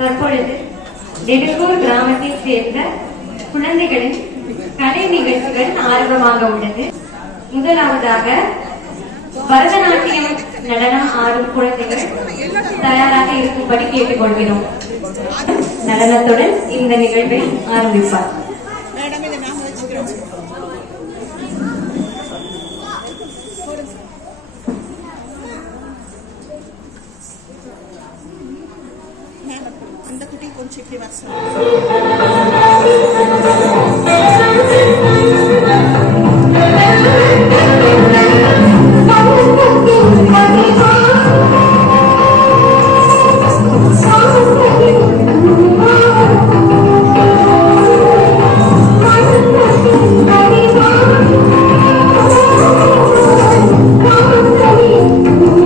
தற்பொழுது நெடுங்கூர் கிராமத்தை சேர்ந்த குழந்தைகளின் கலை நிகழ்ச்சிகள் ஆரம்பமாக உள்ளது. முதலாவதாக பரதநாட்டியம் நடனம் ஆடும் குழந்தைகள் தயாராக இருக்கும்படி கேட்டுக்கொள்கிறோம். நடனத்துடன் இந்த நிகழ்வை ஆரம்பிப்பார். அந்த குட்டி கொஞ்சம் இப்படி வாசம் I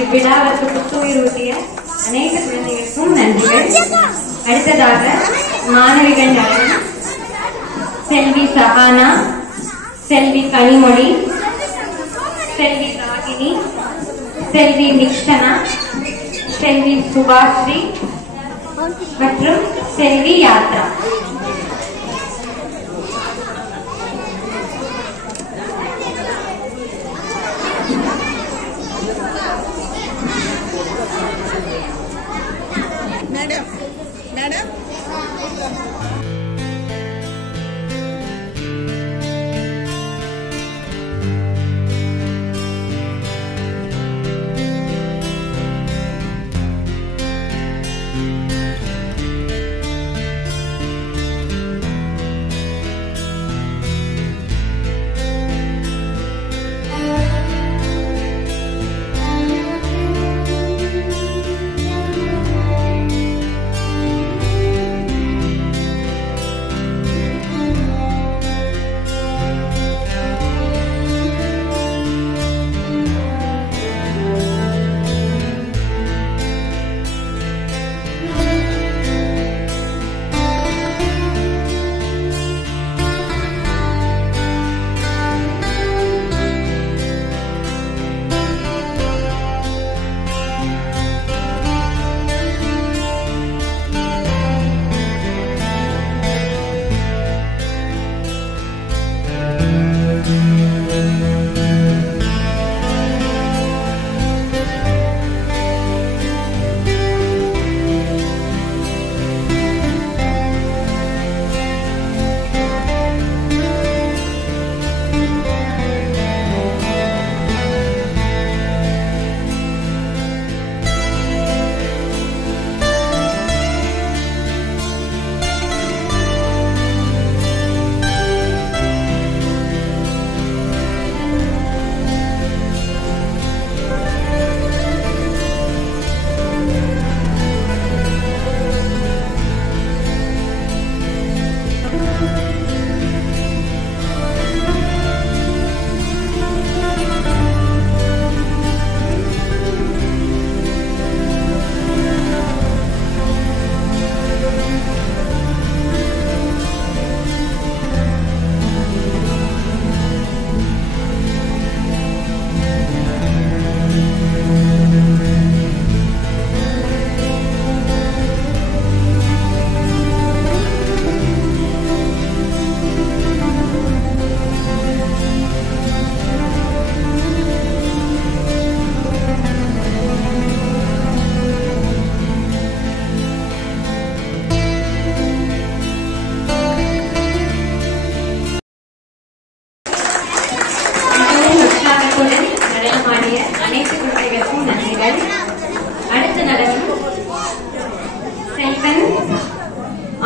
இவ்விழாவிற்கு புத்துயிர் ஊட்டிய அனைத்து குழந்தைகளுக்கும் நன்றிகள். அடுத்ததாக மாணவிகள் நலன் செல்வி சஹானா, செல்வி கனிமொழி, செல்வி ராகினி, செல்வி நிக்ஷனா, செல்வி சுபாஸ்ரீ மற்றும் செல்வி யாத்ரா. Madam, madam.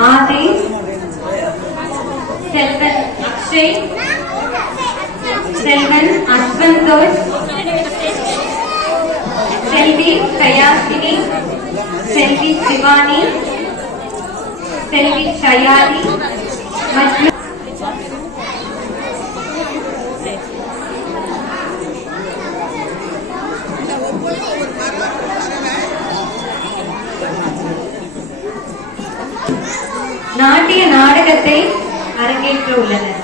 ஆதேஷ், செல்வன் அக்ஷய், செல்வன் அஸ்வந்தோஷ், செல்வி கயாசினி, செல்வி சிவானி, செல்வி ஷயாலி மற்றும் நாட்டிய நாடகத்தை அரங்கேற்ற உள்ளனர்.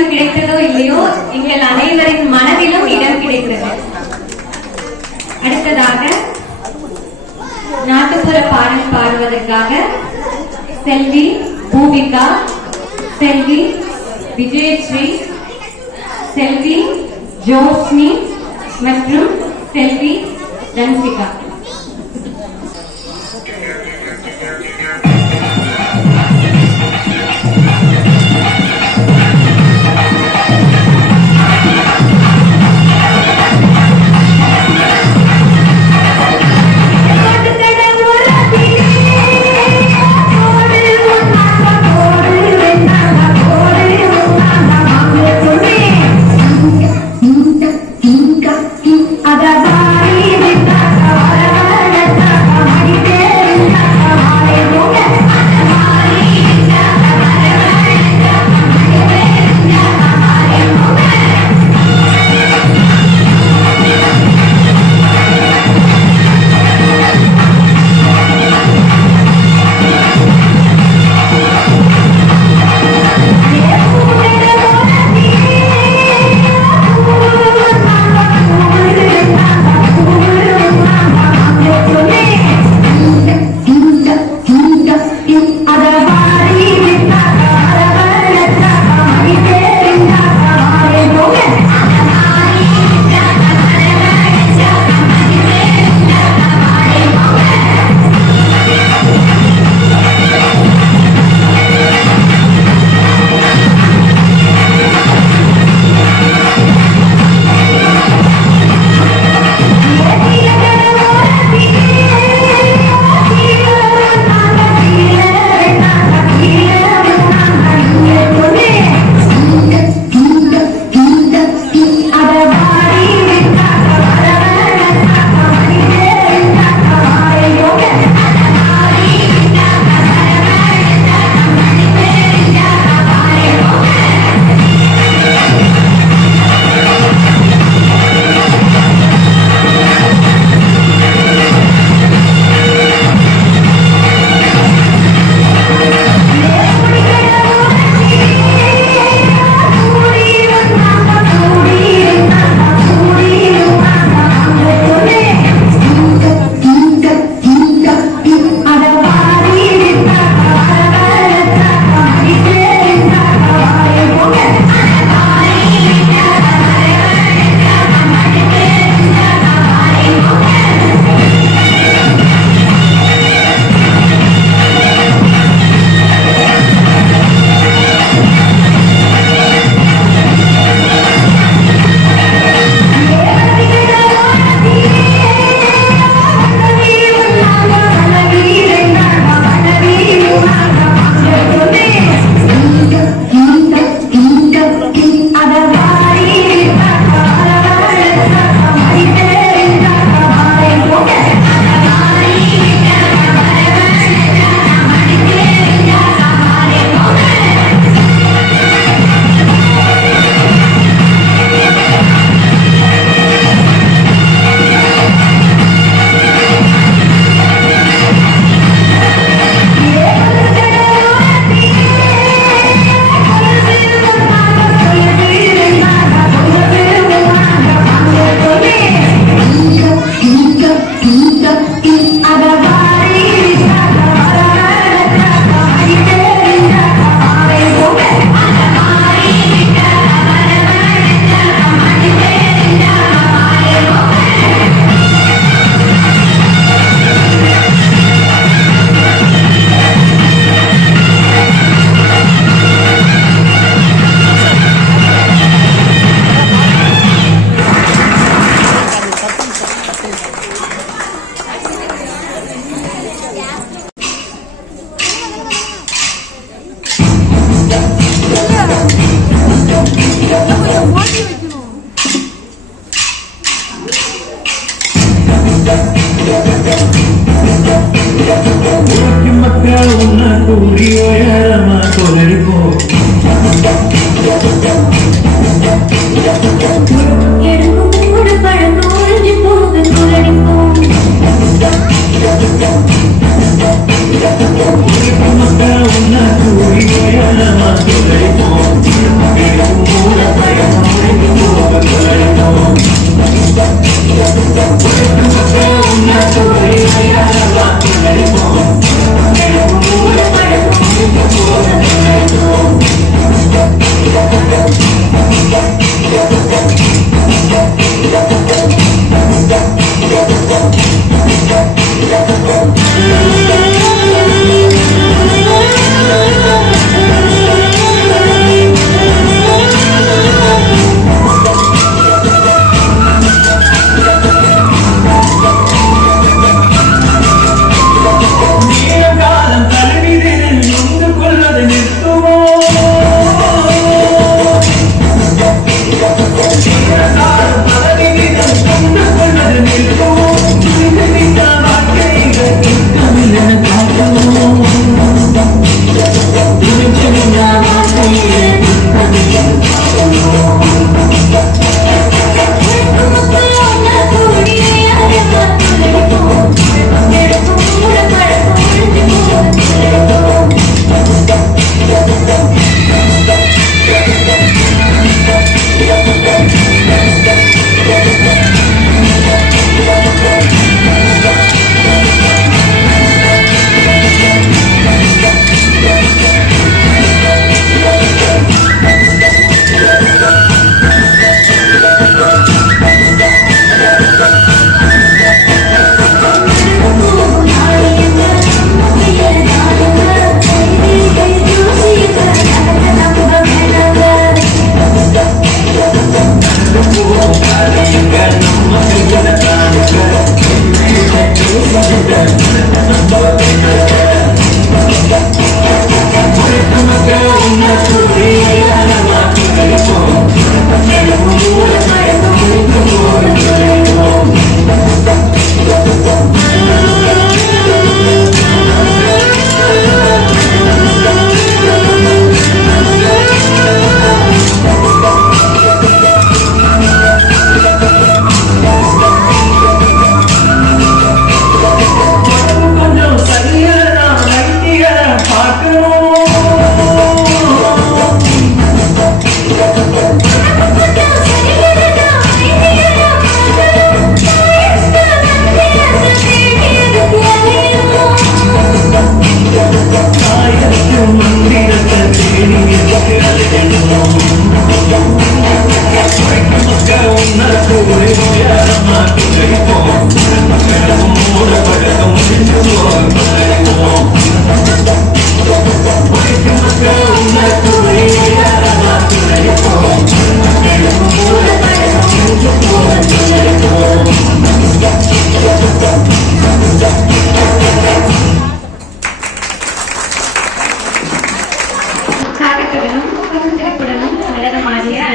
இடம் கிடைத்ததோ இல்லையோ, எங்கள் அனைவரின் மனதிலும் இடம் கிடைத்தது. அடுத்ததாக நாட்டுப்புற பாடல் பாடுவதற்காக செல்வி பூமிகா, செல்வி விஜயஸ்ரீ, செல்வி ஜோஸ்மி மற்றும் செல்வி தன்சிகா.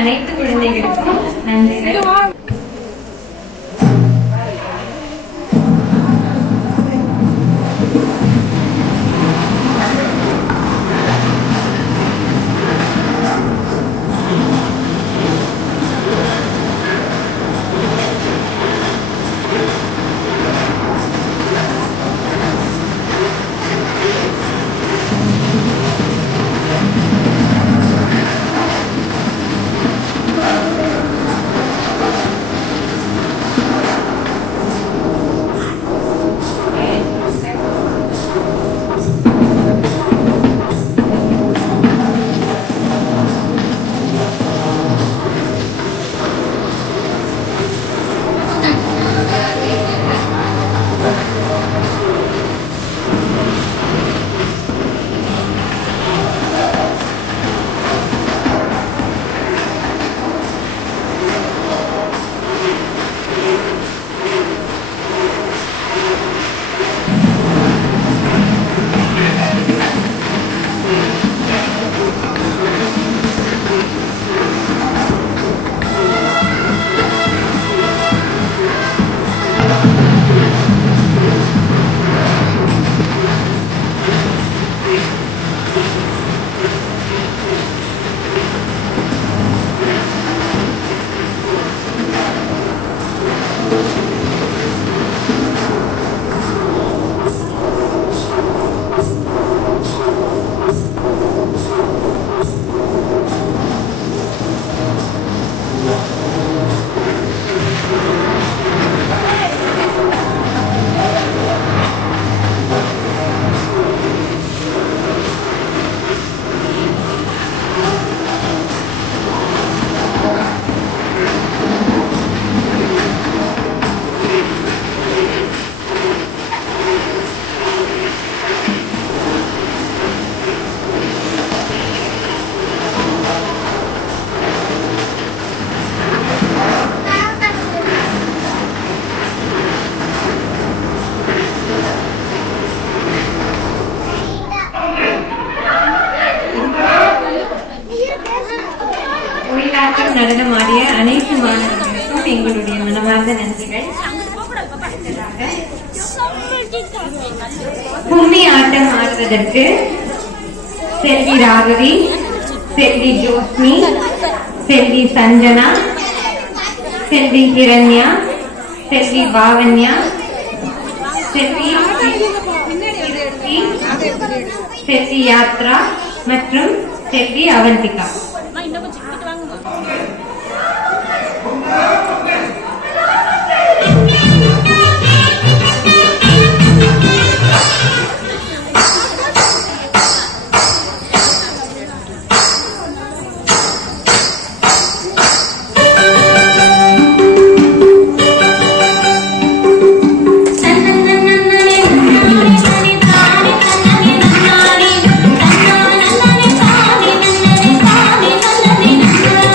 அனைத்து குழந்தைகளுக்கும் நன்றிகள். நடனமாடிய அனைத்து மாணவர்களுக்கும் எங்களுடைய மனமார்ந்த நன்றிகள். கும்மி ஆட்டம் ஆடுவதற்கு செல்வி ராகவி, செல்வி ஜோஸ்மி, செல்வி சஞ்சனா, செல்வி கிரண்யா, செல்வி பாவன்யா, செல்வி செல்வி யாத்ரா மற்றும் செல்வி அவந்திகா.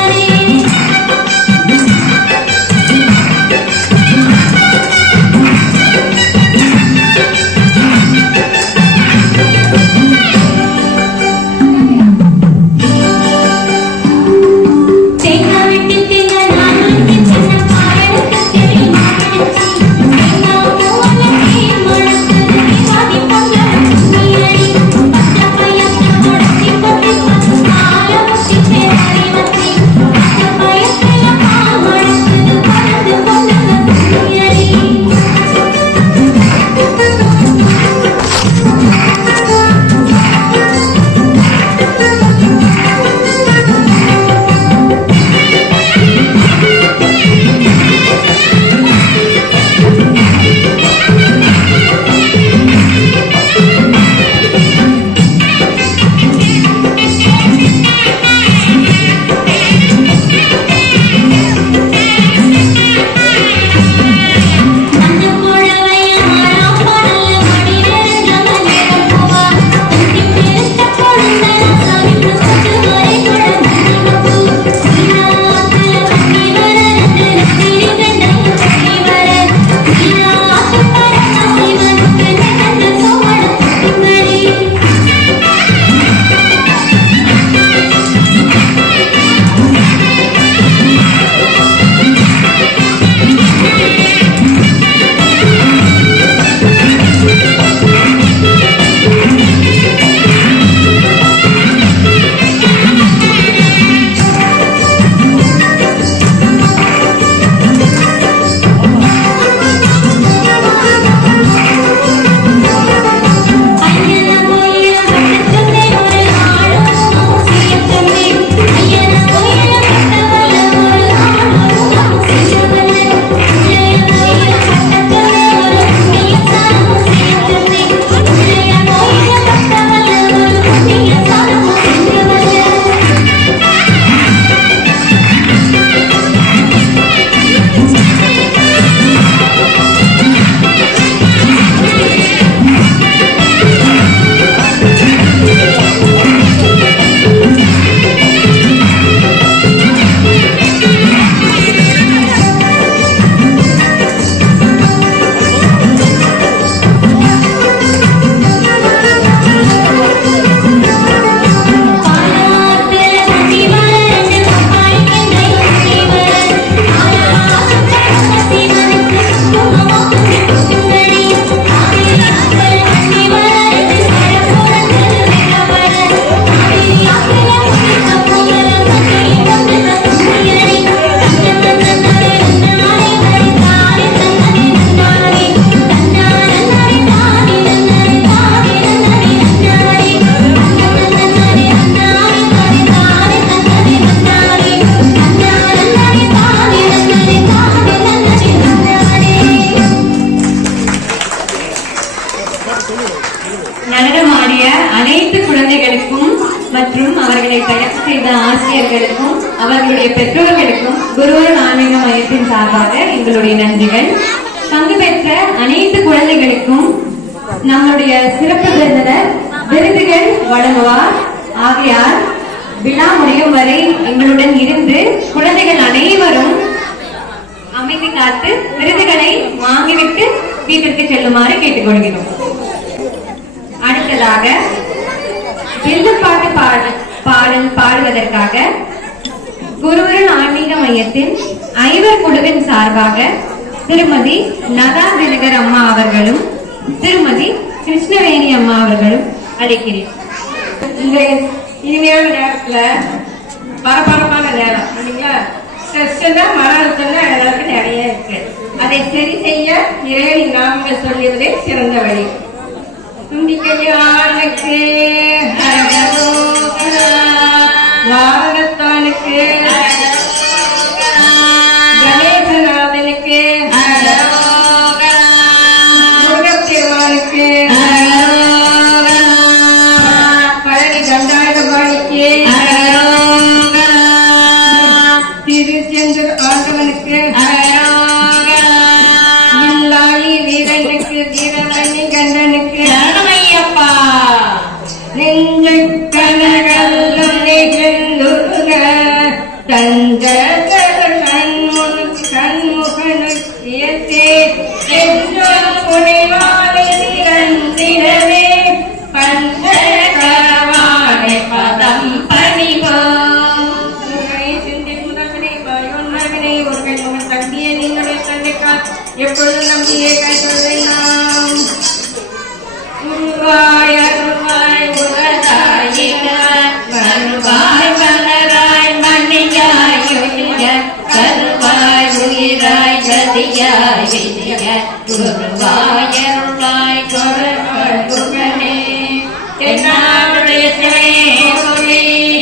Thank you. பெற்றோர்களுக்கும் குருவருள் ஆன்மீக மையத்தின் சார்பாக எங்களுடைய நன்றிகள். பங்கு பெற்ற அனைத்து குழந்தைகளுக்கும் நம்முடைய சிறப்பு விருந்தினர் விருதுகள் வழங்குவார். ஆகையால் விழா முடியும் வரை எங்களுடன் இருந்து குழந்தைகள் அனைவரும் அமைதி காத்து விருதுகளை வாங்கிவிட்டு வீட்டிற்கு செல்லுமாறு கேட்டுக்கொள்கிறோம். அடுத்ததாக வில்லுப்பாட்டு பாடல் பாடுவதற்காக குருவருள் ஆன்மீக மையத்தின் ஐவர் குழுவின் சார்பாக திருமதி நதா திலகர் அம்மா அவர்களும் திருமதி கிருஷ்ணவேணி அம்மா அவர்களும் அழைக்கிறேன். இந்த இனிமையான நேரத்துல பரபரப்பான நேரம் இல்லைங்களா? ஸ்ட்ரெஸ் மன அழுத்தம் எல்லாருக்கும் நிறைய இருக்கு. அதை சரி செய்ய இறைவனின் நாமங்கள் சொல்லுவதே சிறந்த வழி. தும்பிக்கையானுக்கு வாரணத்தானுக்கு கணேசநாதனுக்கு முருகப்பெருமானுக்கு பழனி கண்டாயுதபாணிக்கு திருச்செந்தூர் ஆண்டவனுக்கு இல்லாயி வீரனுக்கு வீரமணி கண்டனுக்கு ஐயப்பா நெஞ்ச கனகல்லும் நிகழ்ந்துருக தந்த கண்முகனுக்கு புனைவாலை நிரந்திரவே பஞ்ச கரவாடை பதம் பணிவோம். எப்பொழுது நம்பியே கைத்தொழிலை நாம் உருவாய் அருள்வாய் உலகாயினாய் வருவாய் மலராய் மணியாய் ஒளிய கருவாய் உயிராய் கதியாய் விதிய குருவாய் அருள்வாய் குரவாய் குகனே என்னாடுடைய ஒளி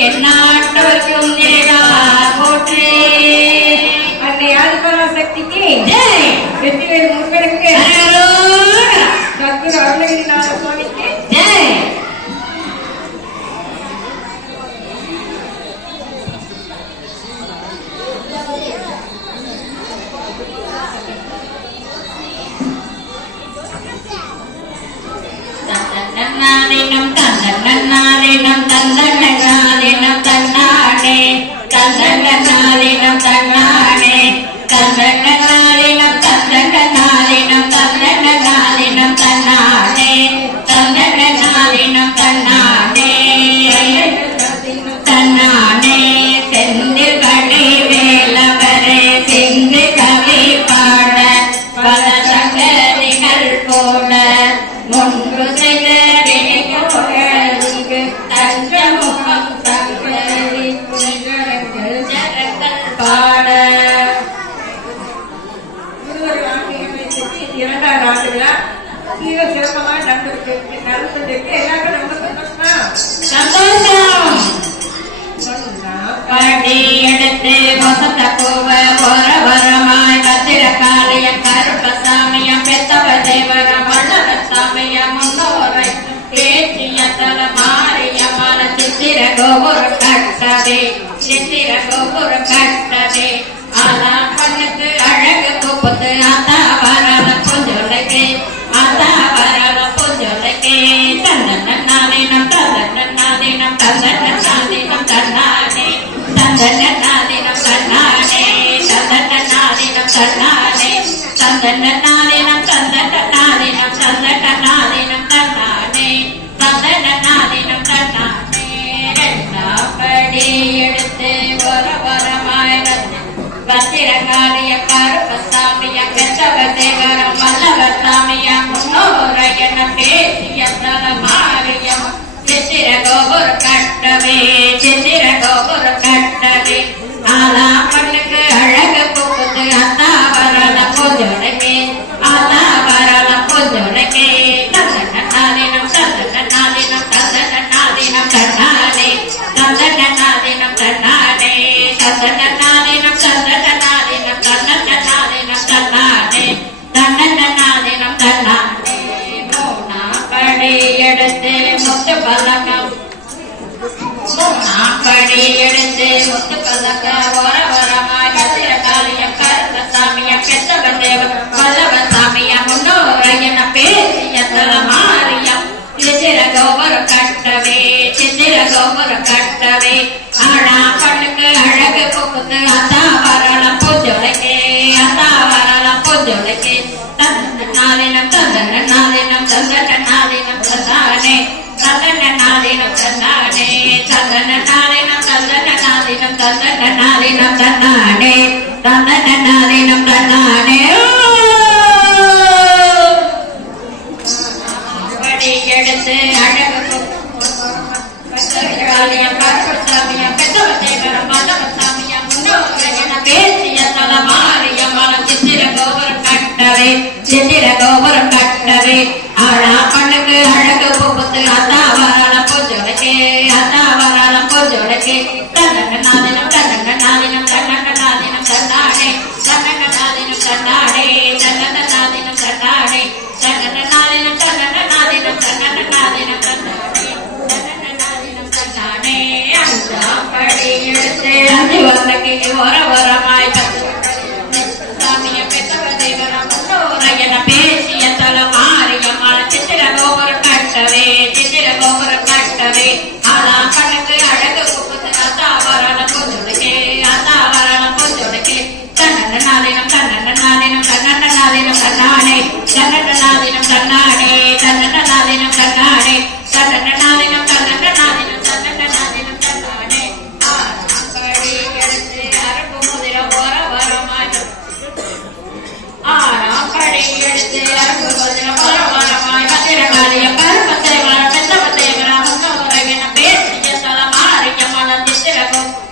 எந்நாட்டவர்க்கும் நேரா போற்றி. அன்னை ஆதிபராசக்திக்கு வெற்றிவேல் முருகனுக்கு சத்குரு அருணகிரிநாத சுவாமிக்கு தந்தனாலினம் தந்தனாலினம் தந்தனாலினம் தன்னானே தந்தனாலினம் தன்னானே தந்தனாலினம் தந்தனாலினம் தந்தனாலினம் தன்னானே தந்தனாலினம் தன்னானே தன்னானே செந்தில் கடி வேலவரே சிந்து கவி பாட பல சங்கதிகள் போல முன்பு செய்த தஞ்சமுகம் தங்கி பாட. இரண்டாவது ஆண்டு விழா சீர சிறப்பமாக நடந்திருக்கு. எல்லாருக்கும் ரொம்ப சந்தோஷம். படி எடுத்து வசந்த பூவ போற வரமாய் கத்திர காளிய கருப்பசாமியம் பெத்தவ தேவரம் வல்லவ சாமியம் முன்னோரை பேச்சிய தல மாரியமான சித்திர கோபுர கட்டதே சித்திர கோபுர கட்டதே ஆனா பண்ணுக்கு அழகு கூப்பத்து ஆத்தா வரல கொஞ்சொலைக்கு ஆத்தா வரல கொஞ்சொலைக்கு தந்தனாலினம் தந்தனாலினம் தந்தனாலினம் தன்னானே தந்தனாலினம் தன்னானே தந்தனாலினம் தன்னானே தந்தனாலினம் தந்தனாலினம் தந்தனாலினம் தன்னானே தந்தனாலினம் தன்னானே. ரெண்டாப்படி எடுத்து ஒரு வரமாய் பத்திரகாளிய கருப்பசாமிய பெத்தவ தேவரம் வல்லவ சாமிய முன்னோரையன பேசிய தல மாரியம் சித்திர கோபுர கட்டவே சித்திர கோபுர கட்டவே ஆலா பண்ணுக்கு அழகு கூப்புத்து அத்தா வரல கொஞ்சொலைக்கு ஆத்தா வரல கொஞ்சொலைக்கு தந்தனாலினம் தந்தனாலினம் தந்தனாலினம் தன்னானே தந்தனாலினம் தன்னானே தந்தனாலினம் தந்தனாலினம் தந்தனாலினம் தன்னானே தந்தனாலினம் தன்னானே. மூணா படி எடுத்து முத்து பலகம் மூணா படி எடுத்து முத்து பலக வர வர புகுந்து அத்தா வரலாம் பூஜோலைக்கே அத்தா வரலாம் பூஜோலைக்கே தந்தனாலினம் தந்தனாலினம் தந்தனாலினம் தந்தானே தந்தனாலினம் தந்தானே தந்தனாலினம் தந்தனாலினம் தந்தனாலினம் தந்தானே தந்தனாலினம் தந்தானே படி எடுத்து அழகு பச்சையாலியம் பார்வசாமியம் பெத்தவதேவரம் மல்லவசாமியம் முன்னோரையன பேசிய தலமாரியம் மலம் சித்திர கோபுரம் கட்டவே சித்திர கோபுரம் கட்டவே ஆழா பண்ணுக்கு அழகு புகுத்து அத்தா வரலாம் பூஜோலைக்கே அத்தா வரலாம் பூஜோலைக்கே தன்னன்னாலினம் தன்னன்னாலினம் தன்னன்னாலினம் தன்னானே தன்னன்னாலினம் தன்னானே தன்னன்னாலினம் தன்னானே தன்னன்னாலினம் தன்னன்னாலினம் தன்னன்னாலினம் தன்னானே தன்னன்னாலினம் தன்னானே அஞ்சாப்படி எடுத்து அஞ்சு வந்தக்கு வரமாய் சாமியம் பெத்தவதேவரம் முன்னோரையன பேசிய தலமாரியம் சித்திர கோபுரம் கட்டவே சித்திர கோபுரம் கட்டவே ஆனா கணக்கு அழகு புகுத்து அத்தா வரலாம் பூஜோலைக்கே அத்தா வரலாம் பூஜோலைக்கே தன்னன்னாலினம் தன்னன்னாலினம் தன்னன்னாலினம் தன்னானே தன்னன்னாலினம் தன்னானே தன்னன்னாலினம் தன்னானே தன்னன்னாலினம் தன்னன்னாலினம் தன்னன்னாலினம் தன்னானே ஆனாப்படி எடுத்து அரப்பு முதிரம் வரமாய் ஆனாப்படி எடுத்து அரப்பு முதிரம் வரமாய் பத்திரகாலியம் கருப்பத்தேவரம் பெத்தவதேவரம் முன்னோரையன பேசிய தலமாரியம் மலம்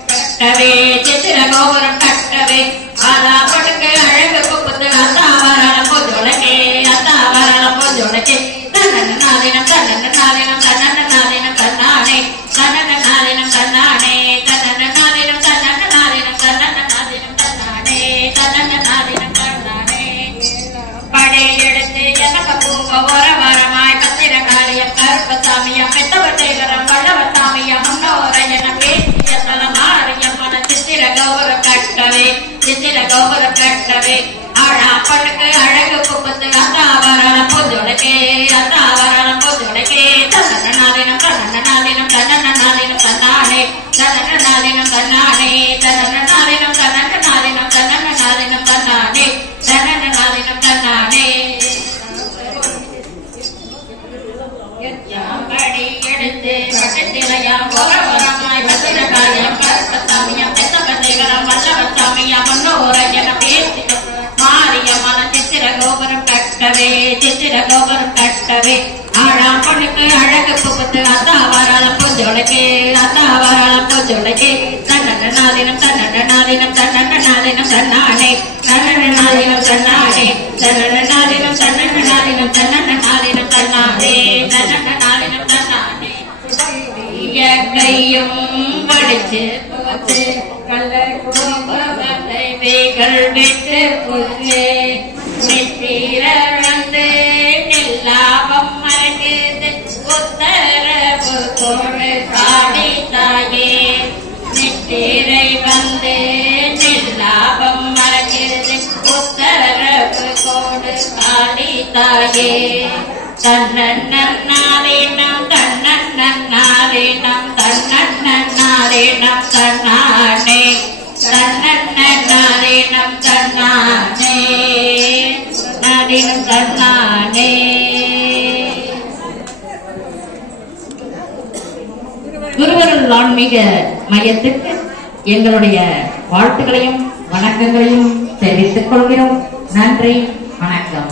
கட்டவே சித்திர கோபுரம் கட்டவே ஆனா படுக்கு அழகு புகுத்து அத்தா வரலாம் பூஜோலைக்கே அத்தா வரலாம் பூஜோலைக்கே தன்னன்னாலினம் தன்னன்னாலினம் தன்னன்னாலினம் தன்னானே தன்னன்னாலினம் தன்னானே தன்னன்னாலினம் தன்னன்னாலினம் தன்னன்னாலினம் தன்னானே தன்னன்னாலினம் தன்னானே படை எடுத்து எனக்கு பூங்க வரமாய் பத்திரகாலியம் கருப்பசாமியம் பெத்தவதேவரம் வல்லவசாமியம் முன்னோரையன பேசிய தலமாரியம் மனம் சித்திர கோபுரம் கட்டவே சித்திர கோபுரம் கட்டவே ஆழா படுக்கு அழகு புகுத்து அத்தா வரலாம் பூஜோலைக்கே அத்தா வரலாம் பூஜோலைக்கே தன்னன்னாலினம் தன்னன்னாலினம் தன்னன்னாலினம் தன்னானே தன்னன்னாலினம் தன்னானே தன்னன்னாலினம் தன்னன்னாலினம் தன்னன்னாலினம் தன்னானே தன்னன்னாலினம் தன்னானே படி எடுத்து பட்டத்திலையாம் வரமாய் பத்திரகாலியம் கருப்பசாமியம் பெத்தவதேவரம் வல்லவசாமியம் முன்னோரையன பேசி மாரியம் மனம் சித்திர கோபுரம் கட்டவே சித்திர கோபுரம் கட்டவே ஆழா பொண்ணுக்கு அழகு புகுத்து அத்தா வரலாம் பூஜோலைக்கே அத்தா வரலாம் பூஜோலைக்கே தன்னன்னாலினம் தன்னன்னாலினம் தன்னன்னாலினம் தன்னானே தன்னன்னாலினம் தன்னானே தன்னன்னாலினம் தன்னன்னாலினம் தன்னன்னாலினம் தன்னானே தன்னன்னாலினம் தன்னானே கையும் படிச்சு போச்சு கல்ல குடும்பத்தை வேகள் விட்டு போச்சு நெத்திர வந்து நில்லாபம் மறக்குது உத்தரவு கோடு காடி தாயே நெத்திரை வந்து நில்லாபம் மறக்குது உத்தரவு கோடு காடி தாயே தன்னன்னாலினம் தன்னன்னாலினம் தன்னன்னாலினம் தன்னானே தன்னன்னாலினம் தன்னானே நாலினம் தன்னானே. குருவருள் ஆன்மீக மையத்திற்கு எங்களுடைய வாழ்த்துக்களையும் வணக்கங்களையும் தெரிவித்துக் கொள்கிறோம். நன்றி, வணக்கம்.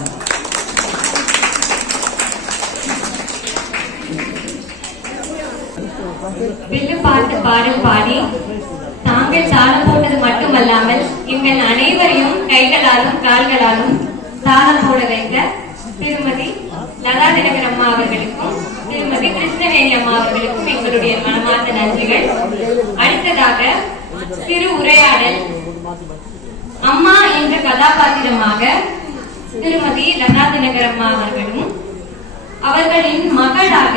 வில்லு பாட்டு பாடல் பாடி தாங்கள் தாளம் போட்டது மட்டுமல்லாமல் எங்கள் அனைவரையும் கைகளாலும் கால்களாலும் தாளம் போட வைத்த திருமதி லதா தினகர் அம்மா அவர்களுக்கும் திருமதி கிருஷ்ணவேணி அம்மா அவர்களுக்கும் எங்களுடைய மனமார்ந்த நன்றிகள். அடுத்ததாக சிறு உரையாடல். அம்மா என்ற கதாபாத்திரமாக திருமதி லதா தினகர் அம்மா அவர்களும் அவர்களின் மகளாக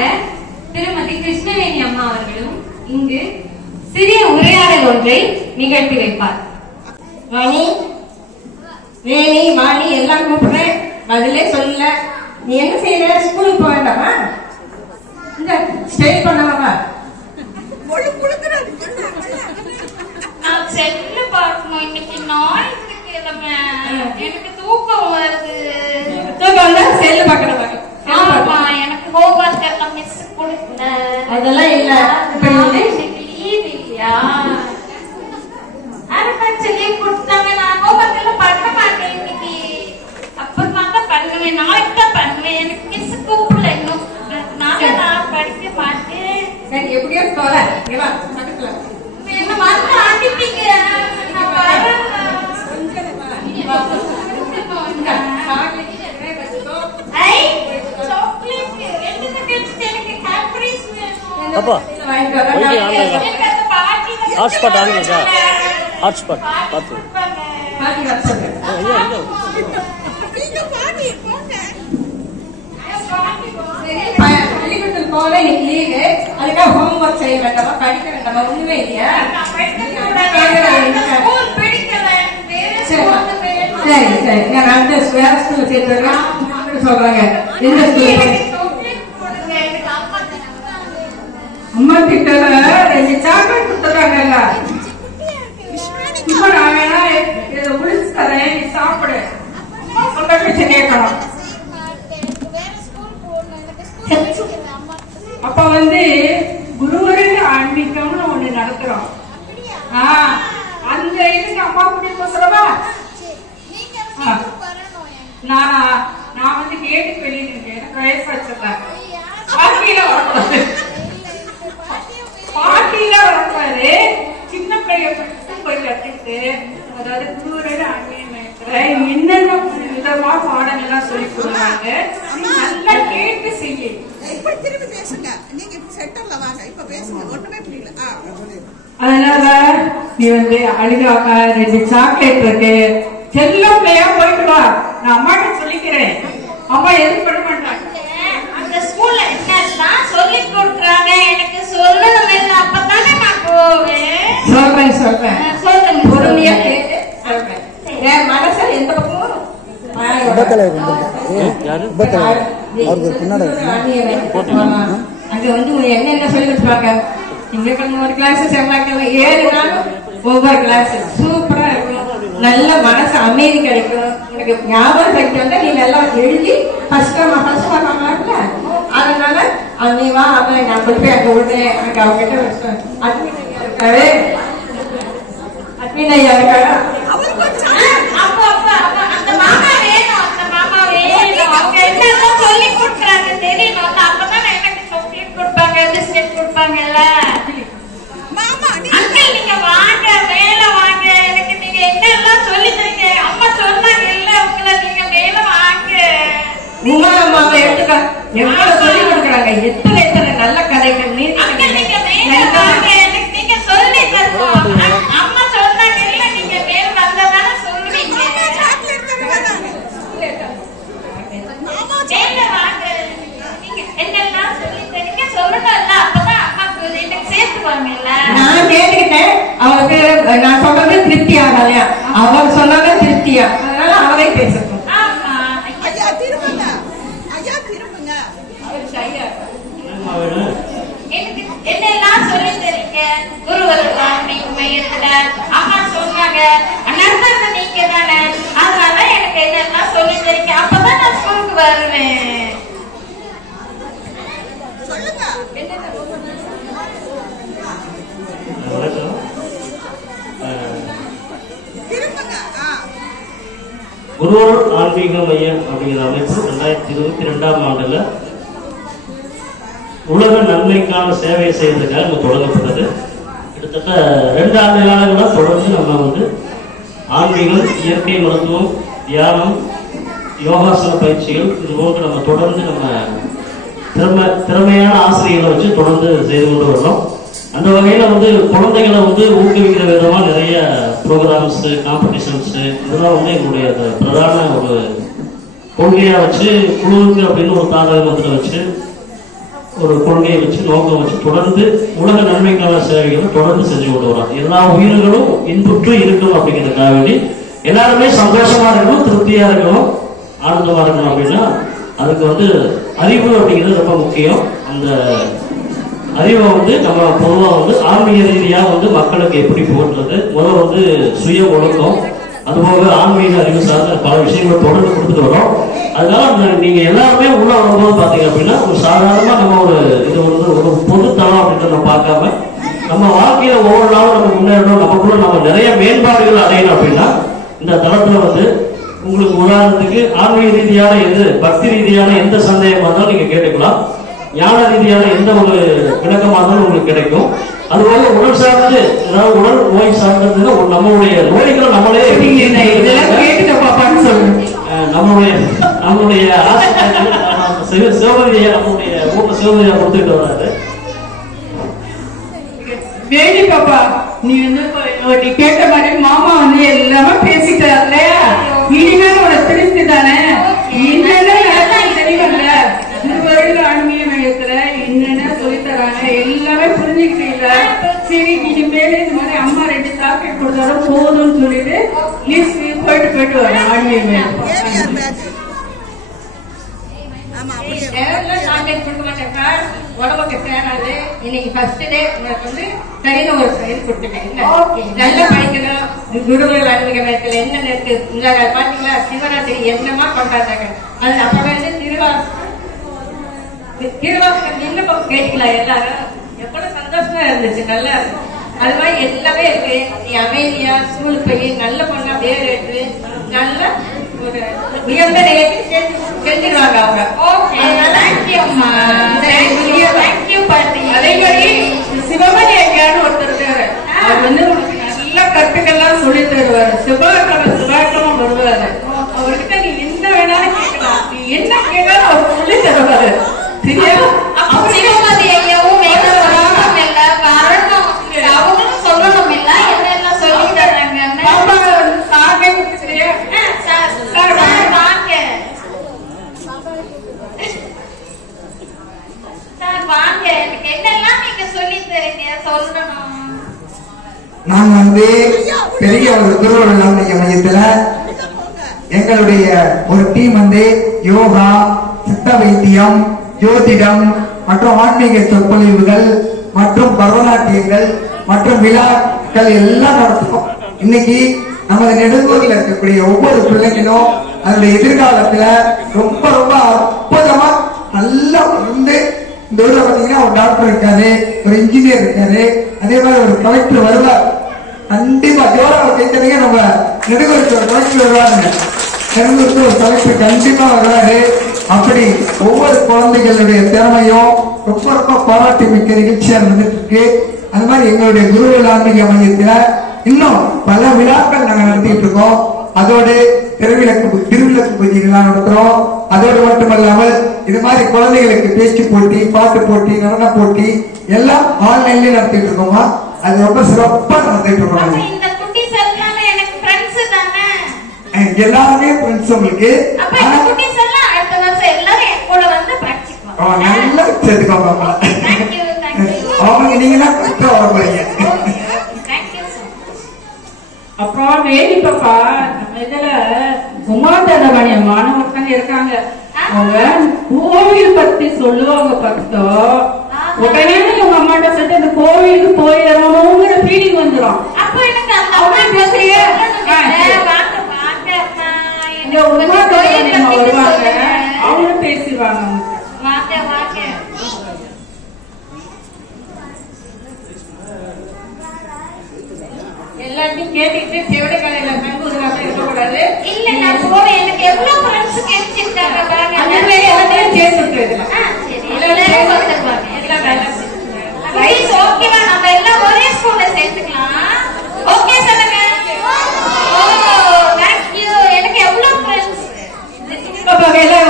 திருமதி கிருஷ்ணவேணி அம்மா அவர்களும் இங்கு சிறிய உரையாடல் ஒன்றை நிகழ்த்தி வைப்பார். வாணி, வேணி, வாணி எல்லாம் கூப்பிடுறேன், பதிலே சொல்ல. நீ என்ன செய்யற? ஸ்கூலுக்கு போக வேண்டாமா? இந்த ஸ்டைல் பண்ணவா? ஒழு குடுக்குறாரு. நான் செல்லு பார்க்கணும். இன்னைக்கு ஞாயிற்றுக்கிழமை எனக்கு தூக்கம் வருது. செல்லு பார்க்கணும். ஆமா, எனக்கு ஹோம்வொர்க் எல்லாம் மிஸ் கொடுக்கல. அதெல்லாம் இல்ல. இன்னைக்கு லீவ் இல்லையா? லீவ் கொடுத்தாங்க. நான் ஹோம்வொர்க் எல்லாம் பண்ண மாட்டேன் இன்னைக்கு. அப்புறமா தான் பண்ணுவேன். நாளைக்கு தான் பண்ணுவேன். எனக்கு மிஸ் கூப்பிடல இன்னும். நான் படிக்க மாட்டேன். சரி, எப்படியோ போற. பக்கத்துல என்ன வந்து ஆண்டிப்பீங்க. நான் வரேன். ஹாட்ஸ்பாட் ஆகுங்களா? ஹாட்ஸ்பாட் பார்த்து பள்ளிக்கூடத்தில் போல இன்னைக்கு லீவு. அதுக்காக ஹோம் ஒர்க் செய்ய வேண்டாமா, படிக்க வேண்டாமா? ஒண்ணுமே இல்லையா? சரி சரி, நான் அந்த வேற ஸ்கூல்ல சேர்த்துருக்கேன் சொல்றாங்க. எந்த ஸ்கூல்? அம்மா கிட்ட 2 சாக்லேட் கொடுத்துருக்காங்கல்ல. இப்ப நான் வேணா இதை உளிச்சு தரேன், நீ சாப்பிடு. அம்மா சொல்ல பேச்ச கேட்கணும். அப்ப குருவருக்கு ஆன்மீகம்னு ஒண்ணு நடத்துறோம். அந்த இதுக்கு அம்மா கூட்டிட்டு சொல்றவா? நான் கேட்டுக்கு வெளியே இருக்கேன். எனக்கு வயசு வச்சிருக்கேன். பாட்டியில வரப்பாரு சின்ன பிள்ளைய போய் கத்துக்கிட்டு, அதாவது குருவரோட ஆன்மீகத்துல என்னென்ன விதமா பாடங்கள்லாம் சொல்லி கொடுக்குறாங்க. நல்லா கேட்டு செய்ய. இப்ப திரும்பி பேசுங்க. நீங்க சென்டர்ல வாங்க. இப்ப பேசுங்க. ஒண்ணுமே புரியல. அதனால நீ அழுகாம 2 சாக்லேட் இருக்கு. செல்ல பிள்ளையா போயிட்டு வா. நான் அம்மாட்ட சொல்லிக்கிறேன். அம்மா எதுவும் பண்ண மாட்டாங்க. அந்த ஸ்கூல்ல என்னெல்லாம் சொல்லி கொடுக்குறாங்க எனக்கு சொல்லணும். அப்பதானே நான் போவேன். சொல்றேன் சொல்லுங்க. பொறுமையா கேட்டு சொல்றேன். என் மனச எந்த பக்கமும் அங்க என்னென்ன சொல்லி வச்சுப்பாங்க. திங்கட்கிழமை ஒரு கிளாஸ், செவ்வாய்க்கிழமை 7 நாளும் ஒவ்வொரு கிளாஸ். சூப்பரா இருக்கும். நல்ல மனசு அமைதி கிடைக்கும். எனக்கு ஞாபகம் சக்தி வந்தா நீ நல்லா எழுதி ஃபர்ஸ்ட் மார்க்ல. அதனால நீ வா, அவளை நான் கொண்டு போய் அங்க விடுறேன். அங்க அவங்ககிட்ட அட்மின் ஐயா இருக்காரா? அந்த மாமா வேணும். அந்த மாமா வேணும். அவங்க என்னெல்லாம் சொல்லி கொடுக்குறாங்க தெரியணும். அப்பதான் எனக்கு சாக்லேட் கொடுப்பாங்க, பிஸ்கெட் கொடுப்பாங்கல்ல. அங்கிள் நீங்க வாங்க, மேல வாங்க. எனக்கு நீங்க என்னெல்லாம் சொல்லி தரீங்க. அம்மா சொன்னாங்க இல்ல உங்களை, நீங்க மேல வாங்க. உமா அம்மாவை எடுத்துக்க. எவ்வளவு சொல்லி கொடுக்குறாங்க. எத்தனை நல்ல கதைகள். நீங்க மேல வாங்க. எனக்கு நீங்க சொல்லி தரணும். அம்மா சொன்னாங்க இல்ல, நீங்க மேல வந்ததானே சொல்லுவீங்க. மேல வாங்க. நீங்க என்னெல்லாம் சொல்லி தரீங்க சொல்லணும்ல. அப்பதான் அம்மா எனக்கு சேர்த்துவாங்கல்ல. நான் கேட்டுக்கிட்டேன். அவளுக்கு நான் சொல்றது திருப்தி ஆகலையா? அவர் சொன்னாங்க திருப்தியா. அதனால அவரே பேசணும். ஆமா. ஐயா திரும்புங்க. ஐயா திரும்புங்க. எனக்கு என்னெல்லாம் சொல்லி தரீங்க குருவருக்கு ஆன்மீக மையத்துல. அம்மா சொன்னாங்க நடந்தது நீங்க தானே. அதனால எனக்கு என்னெல்லாம் சொல்லி தரீங்க. அப்பதான் நான் ஸ்கூலுக்கு வருவேன். சொல்லுங்க. திரும்புங்க. குருவர் ஆன்மீக மையம் அப்படிங்கிற அமைப்பு 2022ஆம் ஆண்டுல உலக நன்மைக்கான சேவை செய்வதற்காக தொடங்கப்பட்டது. கிட்டத்தட்ட 2 ஆண்டு காலங்களாக தொடர்ந்து நம்ம ஆன்மீகம், இயற்கை மருத்துவம், தியானம், யோகாசன பயிற்சிகள் இது போன்று நம்ம தொடர்ந்து நம்ம திறமையான ஆசிரியர்களை வச்சு தொடர்ந்து செய்து கொண்டு வர்றோம். அந்த வகையில் குழந்தைகளை ஊக்குவிக்கிற விதமாக நிறைய ப்ரோக்ராம்ஸ், காம்படிஷன்ஸ் இதெல்லாம் எங்களுடைய பிரதான ஒரு கொள்கையாக வச்சு, குழுவுக்கு அப்படின்னு ஒரு தாரக மந்திரம் வச்சு, ஒரு கொள்கையை வச்சு, நோக்கம் வச்சு தொடர்ந்து உலக நன்மைக்கான சேவைகளை தொடர்ந்து செஞ்சு கொண்டு வரோம். எல்லா உயிர்களும் இன்புற்று இருக்கணும் அப்படிங்கிறதுக்காக வேண்டி எல்லாருமே சந்தோஷமா இருக்கணும், திருப்தியா இருக்கணும், ஆனந்தமா இருக்கணும். அப்படின்னா அதுக்கு அறிவு அப்படிங்கிறது ரொம்ப முக்கியம். அந்த அறிவை வந்து நம்ம பொதுவாக வந்து ஆன்மீக ரீதியாக வந்து மக்களுக்கு எப்படி போன்றது முதல்ல வந்து சுய ஒழுக்கம், அதுபோக ஆன்மீக அறிவு சார்ந்த பல விஷயங்களை தொடர்ந்து கொடுத்துட்டு வரோம். அதனால நீங்க எல்லாருமே உள்ள வரும்போது பாத்தீங்க அப்படின்னா ஒரு சாதாரணமா நம்ம இது வந்து ஒரு பொதுத்தளம் அப்படின்றத பார்க்காம நம்ம வாழ்க்கையில ஒவ்வொரு நாளும் நம்ம முன்னேறணும், நமக்குள்ள நம்ம நிறைய மேம்பாடுகள் அடையணும் அப்படின்னா இந்த தளத்துல வந்து உங்களுக்கு உதாரணத்துக்கு ஆன்மீக ரீதியான எது, பக்தி ரீதியான எந்த சந்தேகமா இருந்தாலும் நீங்க கேட்டுக்கலாம். ஞான ரீதியான எந்த ஒரு விளக்கமாக இருந்தாலும் உங்களுக்கு கிடைக்கும். அதுபோல உடல் சார்ந்து, அதாவது உடல் நோய் சார்ந்ததுன்னா நம்மளுடைய நோய்களை நம்மளே நம்மளுடைய சிவபதியை நம்மளுடைய ஊர்ல சிவபதியா கொடுத்துட்டு வராரு. வேணி பாப்பா, நீ நீ கேட்ட மாதிரி மாமா வந்து எல்லாமே பேசிட்டார் இல்லையா? இனிமேல் உனக்கு தெரிஞ்சு தானே என்னென்ன தெரியல. திருவருள் ஆன்மீக மையத்துல என்னென்ன சொல்லித்தராங்க எல்லாமே புரிஞ்சுக்கிட்டீங்களா? சரி, இனிமேல் இது மாதிரி அம்மா 2 சாக்லேட் கொடுத்தாலும் போதும்னு சொல்லிட்டு நீ போயிட்டு வர ஆன்மீக மையம். சாக்லேட் கொடுக்க மாட்டேன்ப்பா, உடம்புக்கு தேனாது. இன்னைக்கு ஃபர்ஸ்ட் டே உனக்கு வந்து சரியான ஒரு செயல் கொடுத்துட்டேன். நல்லா படிக்கணும். குருகுல ஆன்மீக மையத்துல என்னென்ன இருக்கு பாத்தீங்களா? சிவராத்திரி என்னமா கொண்டாடுறாங்க. அது அப்ப வந்து திருவாசகம் என்ன கேட்கலாம். எல்லாரும் எவ்வளவு சந்தோஷமா இருந்துச்சு, நல்லா இருக்கும். அது மாதிரி எல்லாமே இருக்கு. நீ அமைதியா ஸ்கூலுக்கு போய் நல்ல பொண்ணா பேர் எடுத்து நல்ல ஒரு உயர்ந்த நிலைக்கு செஞ்சிருவாங்க அவங்க. அதே மாதிரி சிவமணி ஐயான்னு ஒருத்தர் இருக்காரு. அவர் வந்து உனக்கு நல்ல கருத்துக்கள்லாம் சொல்லி தருவாரு. சிவாக்கிரமா வருவாரு. அவர்கிட்ட நீ என்ன வேணாலும் கேட்கலாம், நீ என்ன கேட்டாலும் அவர் சொல்லி தருவாரு. சரியா? சிவமதி ஐயாவும் அவங்களும் சொல்லணும் இல்ல, என்னெல்லாம் சொல்லி தர்றாங்க. வாங்க, எனக்கு என்னெல்லாம் நீங்க சொல்லி தரீங்க சொல்லணும். நாங்க வந்து பெரிய ஒரு திருவள்ளுவர் ஆன்மீக மையத்துல எங்களுடைய ஒரு டீம் வந்து யோகா, சித்த வைத்தியம், ஜோதிடம் மற்றும் ஆன்மீக சொற்பொழிவுகள் மற்றும் பரதநாட்டியங்கள் மற்றும் விழாக்கள் எல்லாம் நடத்தும். இன்னைக்கு நமது நெடுங்கூரில் இருக்கக்கூடிய ஒவ்வொரு பிள்ளைங்களும் அதனுடைய எதிர்காலத்துல ரொம்ப ரொம்ப அற்புதமா நல்லா வந்து இந்த ஊர்ல பாத்தீங்கன்னா ஒரு டாக்டர் இருக்காரு, ஒரு இன்ஜினியர் இருக்காரு, அதே மாதிரி ஒரு கலெக்டர் வருவார். கண்டிப்பா ஜோரா கேட்கறீங்க, நம்ம நெடுங்கூருக்கு ஒரு கலெக்டர் வருவாருங்க. நெடுங்கூருக்கு ஒரு கலெக்டர் கண்டிப்பா வருவாரு. அப்படி ஒவ்வொரு குழந்தைகளுடைய திறமையும் ரொம்ப ரொம்ப பாராட்டி மிக்க நிகழ்ச்சியா நடந்துட்டு இருக்கு. அது மாதிரி எங்களுடைய குருகுல ஆன்மீக மையத்துல இன்னும் பல விழாக்கள் நாங்க நடத்திட்டு இருக்கோம். அதோடு திருவிளக்கு பூஜைகள்லாம் நடத்துறோம். அதோடு மட்டுமல்லாமல் இது மாதிரி குழந்தைகளுக்கு பேச்சு போட்டி, பாட்டு போட்டி, நடன போட்டி எல்லாம் ஆன்லைன்லயே நடத்திட்டு இருக்கோமா. அது ரொம்ப சிறப்பா நடத்திட்டு இருக்கோம். எல்லாருமே ஃப்ரெண்ட்ஸ் உங்களுக்கு நல்லா சேர்த்துக்கோங்க. அவங்க நீங்க தான் கரெக்டா வர போறீங்க. அப்புறம் வேணி பாப்பா, நம்ம இதுல உமாதண்டமணி மாணவர்கள் இருக்காங்க. அவங்க கோவில் பத்தி சொல்லுவாங்க. பத்தோ உடனே உங்க அம்மாட்ட சொல்லிட்டு அந்த கோவிலுக்கு போயிடணும்ங்கிற ஃபீலிங் வந்துடும். அப்ப எனக்கு வருவாங்க, அவங்களும் பேசிடுவாங்க. எல்லாத்தையும் கேட்டுட்டு செவிட கலையில கண்கூடாம இருக்கக்கூடாது. இல்ல, நான் போவேன். எனக்கு எவ்வளவு ஃப்ரெண்ட்ஸ் கிடைச்சிருக்காங்க பாருங்க. அந்த மாதிரி எல்லாத்தையும் சேர்த்துட்டு ஓகேவா? நம்ம எல்லாம் ஒரே ஸ்கூல்ல சேர்த்துக்கலாம். ஓகே சொல்லுங்க. தேங்க்யூ. எனக்கு எவ்வளவு ஃப்ரெண்ட்ஸ் எல்லாம்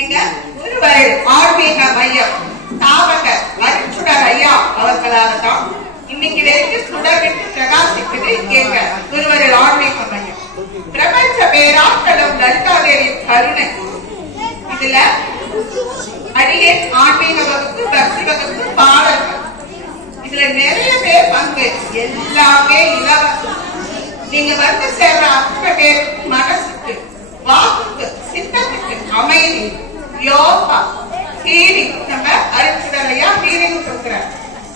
எங்க திருவருள் ஆன்மீக மையம் தாவக அருட்சுடர் ஐயா அவர்களால தான் இன்னைக்கு வரைக்கும் சுடர்விட்டு பிரகாசிக்குது எங்க திருவருள் ஆன்மீக மையம். பிரபஞ்ச பேராற்றலும் லலிதாதேவியின் கருணை. இதுல அடியே ஆன்மீக வகுப்பு, பக்தி வகுப்பு, பாடல்கள், இதுல நிறைய பேர் பங்கு. எல்லாமே இலவசம். நீங்க வந்து சேர்ற அத்தனை பேர் மனசுக்கு, வாக்குக்கு, சித்தத்துக்கு அமைதி, யோகா, ஹீலிங், நம்ம அரிசிதலையா ஹீலிங் கொடுக்குற